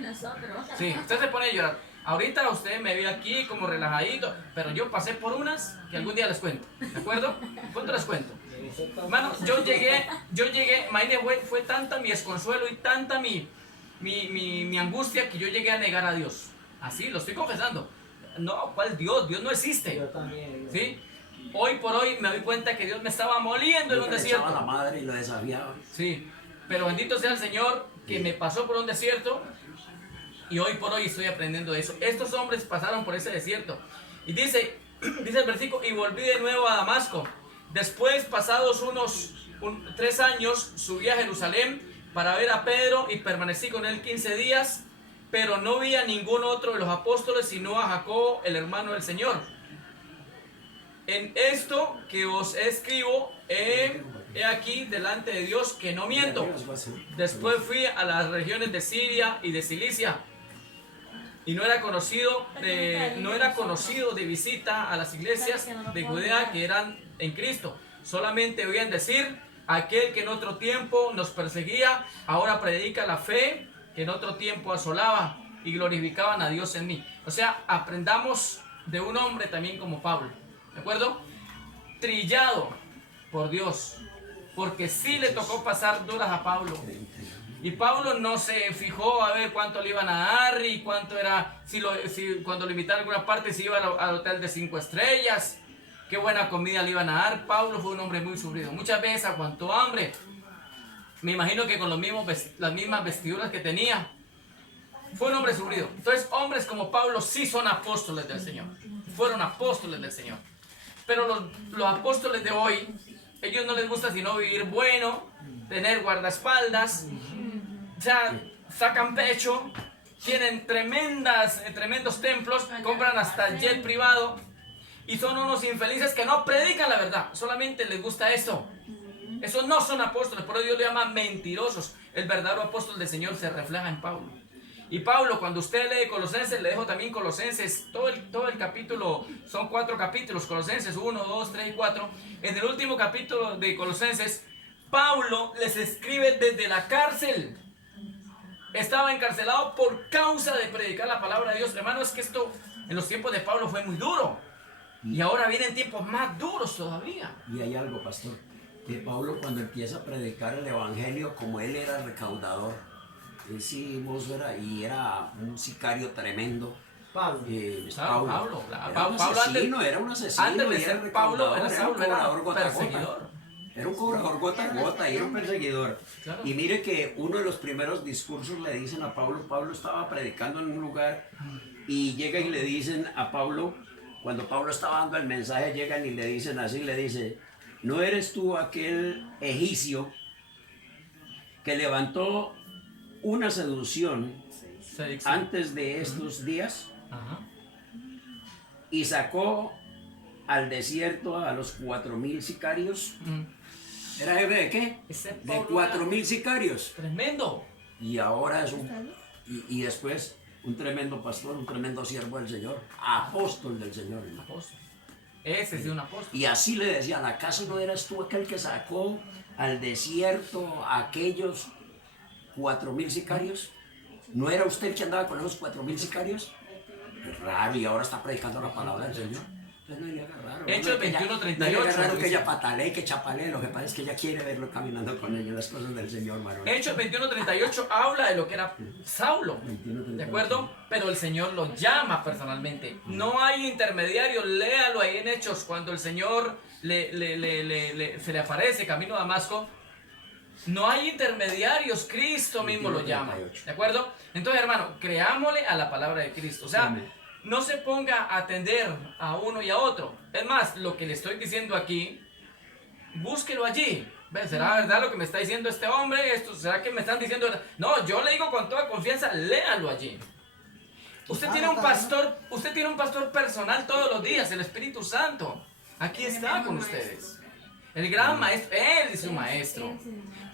Nosotros. Sí, usted se pone a llorar. Ahorita usted me ve aquí como relajadito, pero yo pasé por unas que algún día les cuento. ¿De acuerdo? ¿Cuánto les cuento? Hermano, yo llegué, imagínate, fue tanta mi desconsuelo y tanta mi angustia que yo llegué a negar a Dios. Así, lo estoy confesando. No, ¿cuál Dios? Dios no existe. Yo también. ¿Sí? Hoy por hoy me doy cuenta que Dios me estaba moliendo en un Le echaba a la desierto. madre y lo desafiaba. Sí, pero bendito sea el Señor que me pasó por un desierto y hoy por hoy estoy aprendiendo eso. Estos hombres pasaron por ese desierto. Y dice el versículo, y volví de nuevo a Damasco. Después, pasados 3 años, subí a Jerusalén para ver a Pedro y permanecí con él 15 días, pero no vi a ningún otro de los apóstoles, sino a Jacobo, el hermano del Señor. En esto que os escribo, he aquí delante de Dios que no miento. Después fui a las regiones de Siria y de Cilicia y no era conocido de visita a las iglesias de Judea que eran en Cristo. Solamente oían decir, aquel que en otro tiempo nos perseguía, ahora predica la fe que en otro tiempo asolaba, y glorificaban a Dios en mí. O sea, aprendamos de un hombre también como Pablo, ¿de acuerdo? Trillado por Dios, porque sí le tocó pasar duras a Pablo. Y Pablo no se fijó a ver cuánto le iban a dar y cuánto era, si cuando lo invitaron a alguna parte, si iba al hotel de 5 estrellas, qué buena comida le iban a dar. Pablo fue un hombre muy sufrido. Muchas veces aguantó hambre. Me imagino que con las mismas vestiduras que tenía. Fue un hombre sufrido. Entonces, hombres como Pablo sí son apóstoles del Señor. Fueron apóstoles del Señor. Pero los apóstoles de hoy, ellos no les gusta sino vivir bueno, tener guardaespaldas, o sea, sacan pecho, tienen tremendos templos, compran hasta el jet privado y son unos infelices que no predican la verdad, solamente les gusta eso. Esos no son apóstoles, por eso Dios le llama mentirosos. El verdadero apóstol del Señor se refleja en Pablo. Y Pablo, cuando usted lee Colosenses, le dejo también Colosenses, todo el capítulo, son 4 capítulos, Colosenses 1, 2, 3 y 4. En el último capítulo de Colosenses, Pablo les escribe desde la cárcel. Estaba encarcelado por causa de predicar la palabra de Dios. Hermano, es que esto en los tiempos de Pablo fue muy duro. Y ahora vienen tiempos más duros todavía. Y hay algo, pastor, que Pablo cuando empieza a predicar el evangelio, como él era recaudador, sí, mozo era un sicario tremendo. Pablo. Pablo Era un asesino, era un asesino. Antes de y era ser Pablo, recaudador, era Saulo, un cobrador era gota a gota. perseguidor. Era un cobrador gota a gota y era un perseguidor. Claro. Y mire que uno de los primeros discursos le dicen a Pablo, Pablo estaba predicando en un lugar y llegan y le dicen a Pablo, cuando Pablo estaba dando el mensaje, llegan y le dicen así, le dice, ¿no eres tú aquel egipcio que levantó una seducción antes de estos días Ajá. y sacó al desierto a los 4,000 sicarios? ¿Era jefe de qué? Ese De Pablo 4,000 sicarios. Tremendo. Y ahora es y después un tremendo pastor, un tremendo siervo del Señor, apóstol del Señor. hermano. Apóstol. Ese es un apóstol. Y así le decían, ¿acaso no eras tú aquel que sacó al desierto a aquellos 4,000 sicarios? ¿No era usted el que andaba con esos 4,000 sicarios? Es raro, y ahora está predicando la palabra del Señor. Entonces no le haga raro. Hechos 21:38. No le haga raro que ella patalee, que chapalee. Lo que pasa es que ella quiere verlo caminando con ella, las cosas del Señor, varón. Hechos 21:38 habla de lo que era Saulo, 21:38. ¿de acuerdo? Pero el Señor lo llama personalmente. No hay intermediario, léalo ahí en Hechos, cuando el Señor se le aparece camino a Damasco. No hay intermediarios, Cristo mismo lo llama, ¿de acuerdo? Entonces, hermano, creámosle a la palabra de Cristo. O sea, Amén. no se ponga a atender a uno y a otro. Es más, lo que le estoy diciendo aquí, búsquelo allí. ¿Ves? ¿Será verdad lo que me está diciendo este hombre? ¿Será que me están diciendo verdad? No, yo le digo con toda confianza, léalo allí. Usted tiene un pastor personal todos los días, el Espíritu Santo. Aquí está con ustedes. El gran maestro, Él es su maestro.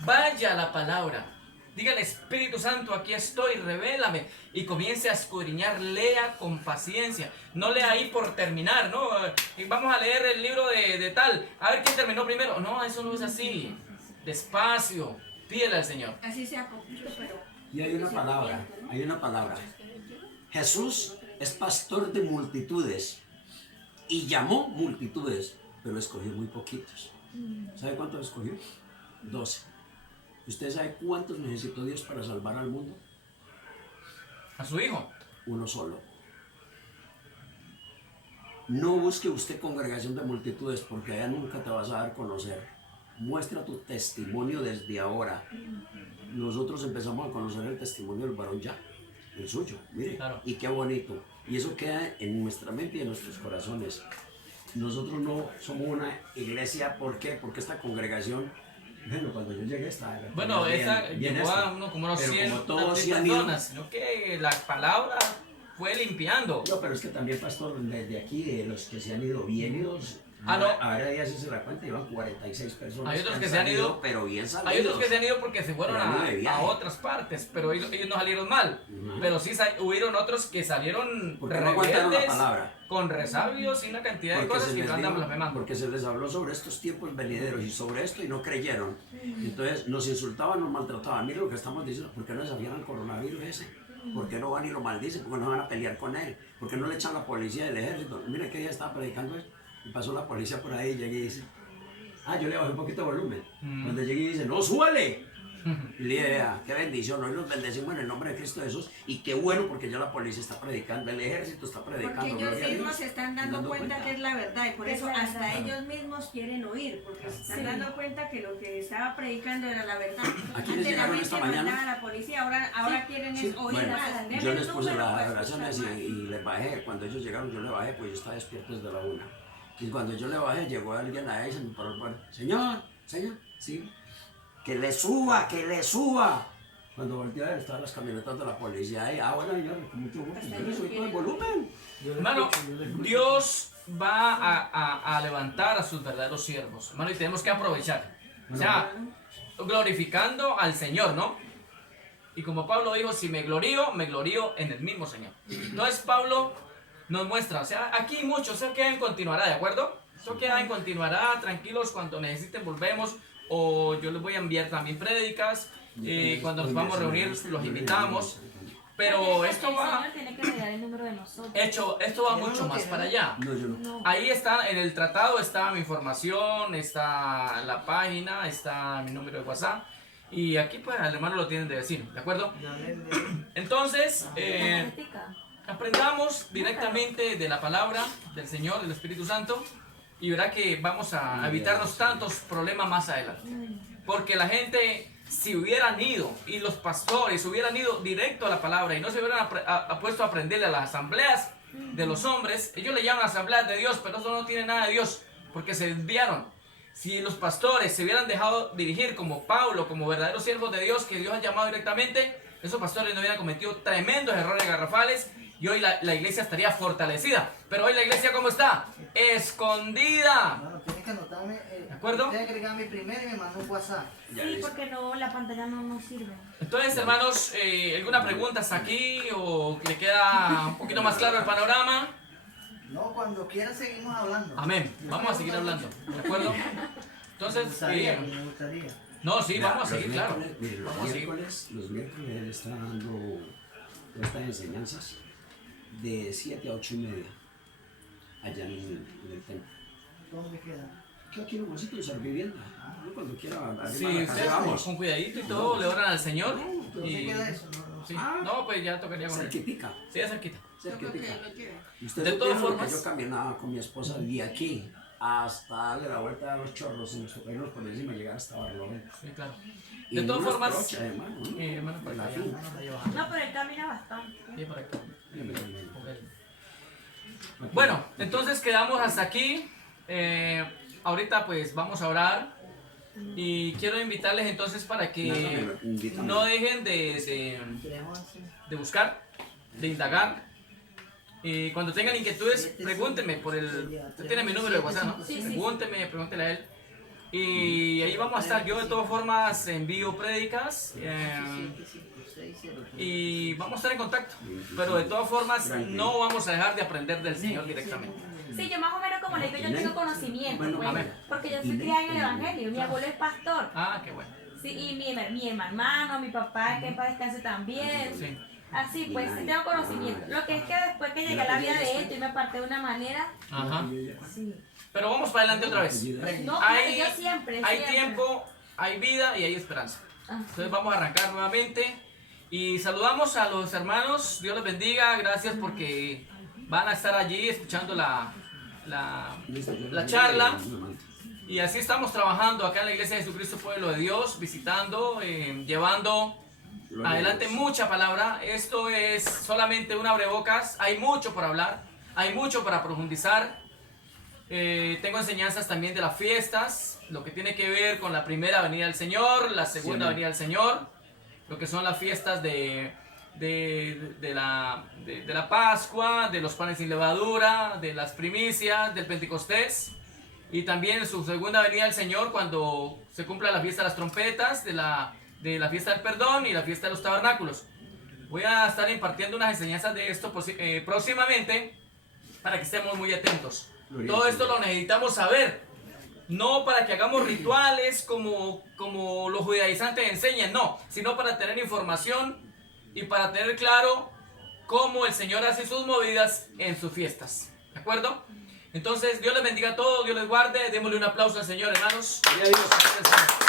Vaya a la palabra. Dígale, Espíritu Santo, aquí estoy, revélame. Y comience a escudriñar, lea con paciencia. No lea ahí por terminar, ¿no? Vamos a leer el libro de tal. A ver quién terminó primero. No, eso no es así. Despacio. Pídele al Señor. Así sea poquito, pero... Y hay una palabra. Jesús es pastor de multitudes y llamó multitudes, pero escogió muy poquitos. ¿Sabe cuántos escogió? 12. ¿Usted sabe cuántos necesitó Dios para salvar al mundo? A su hijo. Uno solo. No busque usted congregación de multitudes porque allá nunca te vas a dar a conocer. Muestra tu testimonio desde ahora. Nosotros empezamos a conocer el testimonio del varón ya, el suyo, mire, Claro. y qué bonito. Y eso queda en nuestra mente y en nuestros corazones. Nosotros no somos una iglesia, ¿por qué? Porque esta congregación, bueno, cuando yo llegué estaba... Bueno, bien- esa bien llegó esto. a como unos Pero 100 como todos se han ido- personas, sino que la palabra fue limpiando. No, pero es que también, pastor, de aquí, de los que se han ido bien idos, Ah, no. ahora ya se la cuenta, iban 46 personas. Hay otros han que se han salido, ido- pero bien salidos. Hay otros que se han ido porque se fueron Pero han ido de a viaje. otras partes, pero ellos no salieron mal. Ujú. Pero sí hubieron otros que salieron Porque no aguantaron la rebeldes, palabra. con resabios y una cantidad de Porque cosas se que les no andamos dijo- blasfemando. porque se les habló sobre estos tiempos venideros y sobre esto y no creyeron. Entonces nos insultaban, nos maltrataban. Mira lo que estamos diciendo, ¿por qué no desafían al coronavirus ese? ¿Por qué no van y lo maldicen? ¿Por qué no van a pelear con él? ¿Por qué no le echan la policía del ejército? Mira que ella estaba predicando eso y pasó la policía por ahí y llegué y dice, yo le bajé un poquito de volumen. Cuando llegué y dice, no, súbale. Qué bendición, hoy los bendecimos en el nombre de Cristo Jesús y qué bueno porque ya la policía está predicando, el ejército está predicando. Porque ellos gloria a Dios. mismos se están dando cuenta que es la verdad y por Que eso es la hasta verdad. ellos mismos quieren oír, porque se están Sí. dando cuenta que lo que estaba predicando era la verdad. ¿A quiénes Antes la llegaron gente esta mañana? mandaba a la policía, ahora quieren Sí, es oír bueno, más. Deme yo el les puse número las para oraciones escuchar más. y les bajé. Cuando ellos llegaron, yo les bajé, pues yo estaba despierto desde la 1. Y cuando yo le bajé, llegó alguien a ella y me paró el puerto. Señor, sí, que le suba, que le suba. Cuando volteé a ver, estaban las camionetas de la policía ahí. Bueno, señor, con mucho gusto. Yo le subí todo el volumen. Hermano, Dios va a levantar a sus verdaderos siervos, hermano, y tenemos que aprovechar. O sea, glorificando al Señor, ¿no? Y como Pablo dijo, si me glorío en el mismo Señor. Entonces Pablo nos muestra, o sea, aquí mucho, o sea, queda en continuará, ¿de acuerdo? Esto queda en continuará, tranquilos, cuando necesiten volvemos, o yo les voy a enviar también prédicas, cuando nos vamos a reunir los invitamos, pero Porque esto el va, Señor tiene que mirar el número de nosotros. esto va mucho más para allá. No, yo no. No. Ahí está, en el tratado está mi información, está la página, está mi número de WhatsApp. Y aquí pues al hermano lo tienen de decir, ¿de acuerdo? Entonces, aprendamos directamente de la palabra del Señor, del Espíritu Santo. Y verá que vamos a evitarnos tantos problemas más adelante. Porque la gente, si hubieran ido, y los pastores hubieran ido directo a la palabra y no se hubieran puesto a aprenderle a las asambleas de los hombres, ellos le llaman asambleas de Dios, pero eso no tiene nada de Dios, porque se desviaron. Si los pastores se hubieran dejado dirigir como Pablo, como verdaderos siervos de Dios que Dios ha llamado directamente, esos pastores no hubieran cometido tremendos errores garrafales y hoy la iglesia estaría fortalecida. Pero hoy la iglesia, ¿cómo está? Escondida. Bueno, tienes que anotarme. ¿De acuerdo? Usted agregaba mi primero y me mandó un WhatsApp. Ya Sí, listo. porque no, la pantalla no nos sirve. Entonces, hermanos, ¿alguna pregunta hasta aquí o le queda un poquito más claro el panorama? No, cuando quiera seguimos hablando. Amén. Vamos a seguir hablando, ¿de acuerdo? Me Entonces, gustaría, me gustaría. no, sí, Mira, vamos a los seguir, claro. miércoles, mire, los Vamos a seguir. miércoles él está dando estas enseñanzas de 7 a 8 y media allá en el templo. ¿Dónde queda? Yo quiero un vasito de ser vivienda. Yo cuando quiera arriba Sí, de la ustedes casa, vamos. con cuidadito y todo le oran al Señor. ¿Dónde Y, queda eso? No. sí. No, pues ya tocaría con él. Cerquitica, Sí, es cerquita. cerquitica. Y usted De supiera todas lo que formas- yo caminaba con mi esposa de aquí hasta darle la vuelta a los chorros y nos tocó irnos por encima y llegar hasta Barlovento. Sí, claro. Y De todas unas formas, trochas, hermano, ¿no? hermano, por La acá, finca. ahí abajo. No, pero él camina bastante. Sí, por acá. Bueno, entonces quedamos hasta aquí. Ahorita pues vamos a orar. Y quiero invitarles entonces para que Invítame. no dejen de buscar, de indagar. Y cuando tengan inquietudes, pregúntenme por el... Usted tiene mi número de WhatsApp, ¿no? Sí, sí. Pregúntenle a él. Y ahí vamos a estar. Yo de todas formas envío prédicas. Y vamos a estar en contacto. Pero de todas formas no vamos a dejar de aprender del Señor directamente. Sí, yo más o menos como le digo, yo tengo conocimiento, Bueno, pues, amén. porque yo soy criada en el Evangelio, mi abuelo es pastor, Ah, qué bueno. sí, y mi hermano, mi papá, que en paz descanse también, Sí. así pues sí tengo conocimiento, lo que es que después que llegué a la vida de esto y me aparté de una manera, Ajá. sí, Pero vamos para adelante otra vez. no, Hay, yo siempre, hay siempre. tiempo, hay vida y hay esperanza. Ah, Entonces vamos a arrancar nuevamente y saludamos a los hermanos. Dios les bendiga. Gracias porque van a estar allí escuchando la charla. Y así estamos trabajando acá en la Iglesia de Jesucristo Pueblo de Dios, visitando, llevando adelante mucha palabra. Esto es solamente un abrebocas. Hay mucho por hablar, hay mucho para profundizar. Tengo enseñanzas también de las fiestas, lo que tiene que ver con la primera venida del Señor, la segunda venida del Señor, lo que son las fiestas de la Pascua, de los panes sin levadura, de las primicias, del Pentecostés, y también su segunda venida del Señor cuando se cumpla la fiesta de las trompetas, de la fiesta del perdón y la fiesta de los tabernáculos. Voy a estar impartiendo unas enseñanzas de esto próximamente para que estemos muy atentos. Todo esto lo necesitamos saber, no para que hagamos rituales como los judaizantes enseñan, no, sino para tener información y para tener claro cómo el Señor hace sus movidas en sus fiestas. ¿De acuerdo? Entonces, Dios les bendiga a todos, Dios les guarde, démosle un aplauso al Señor, hermanos. Gloria a Dios. Gracias, Señor.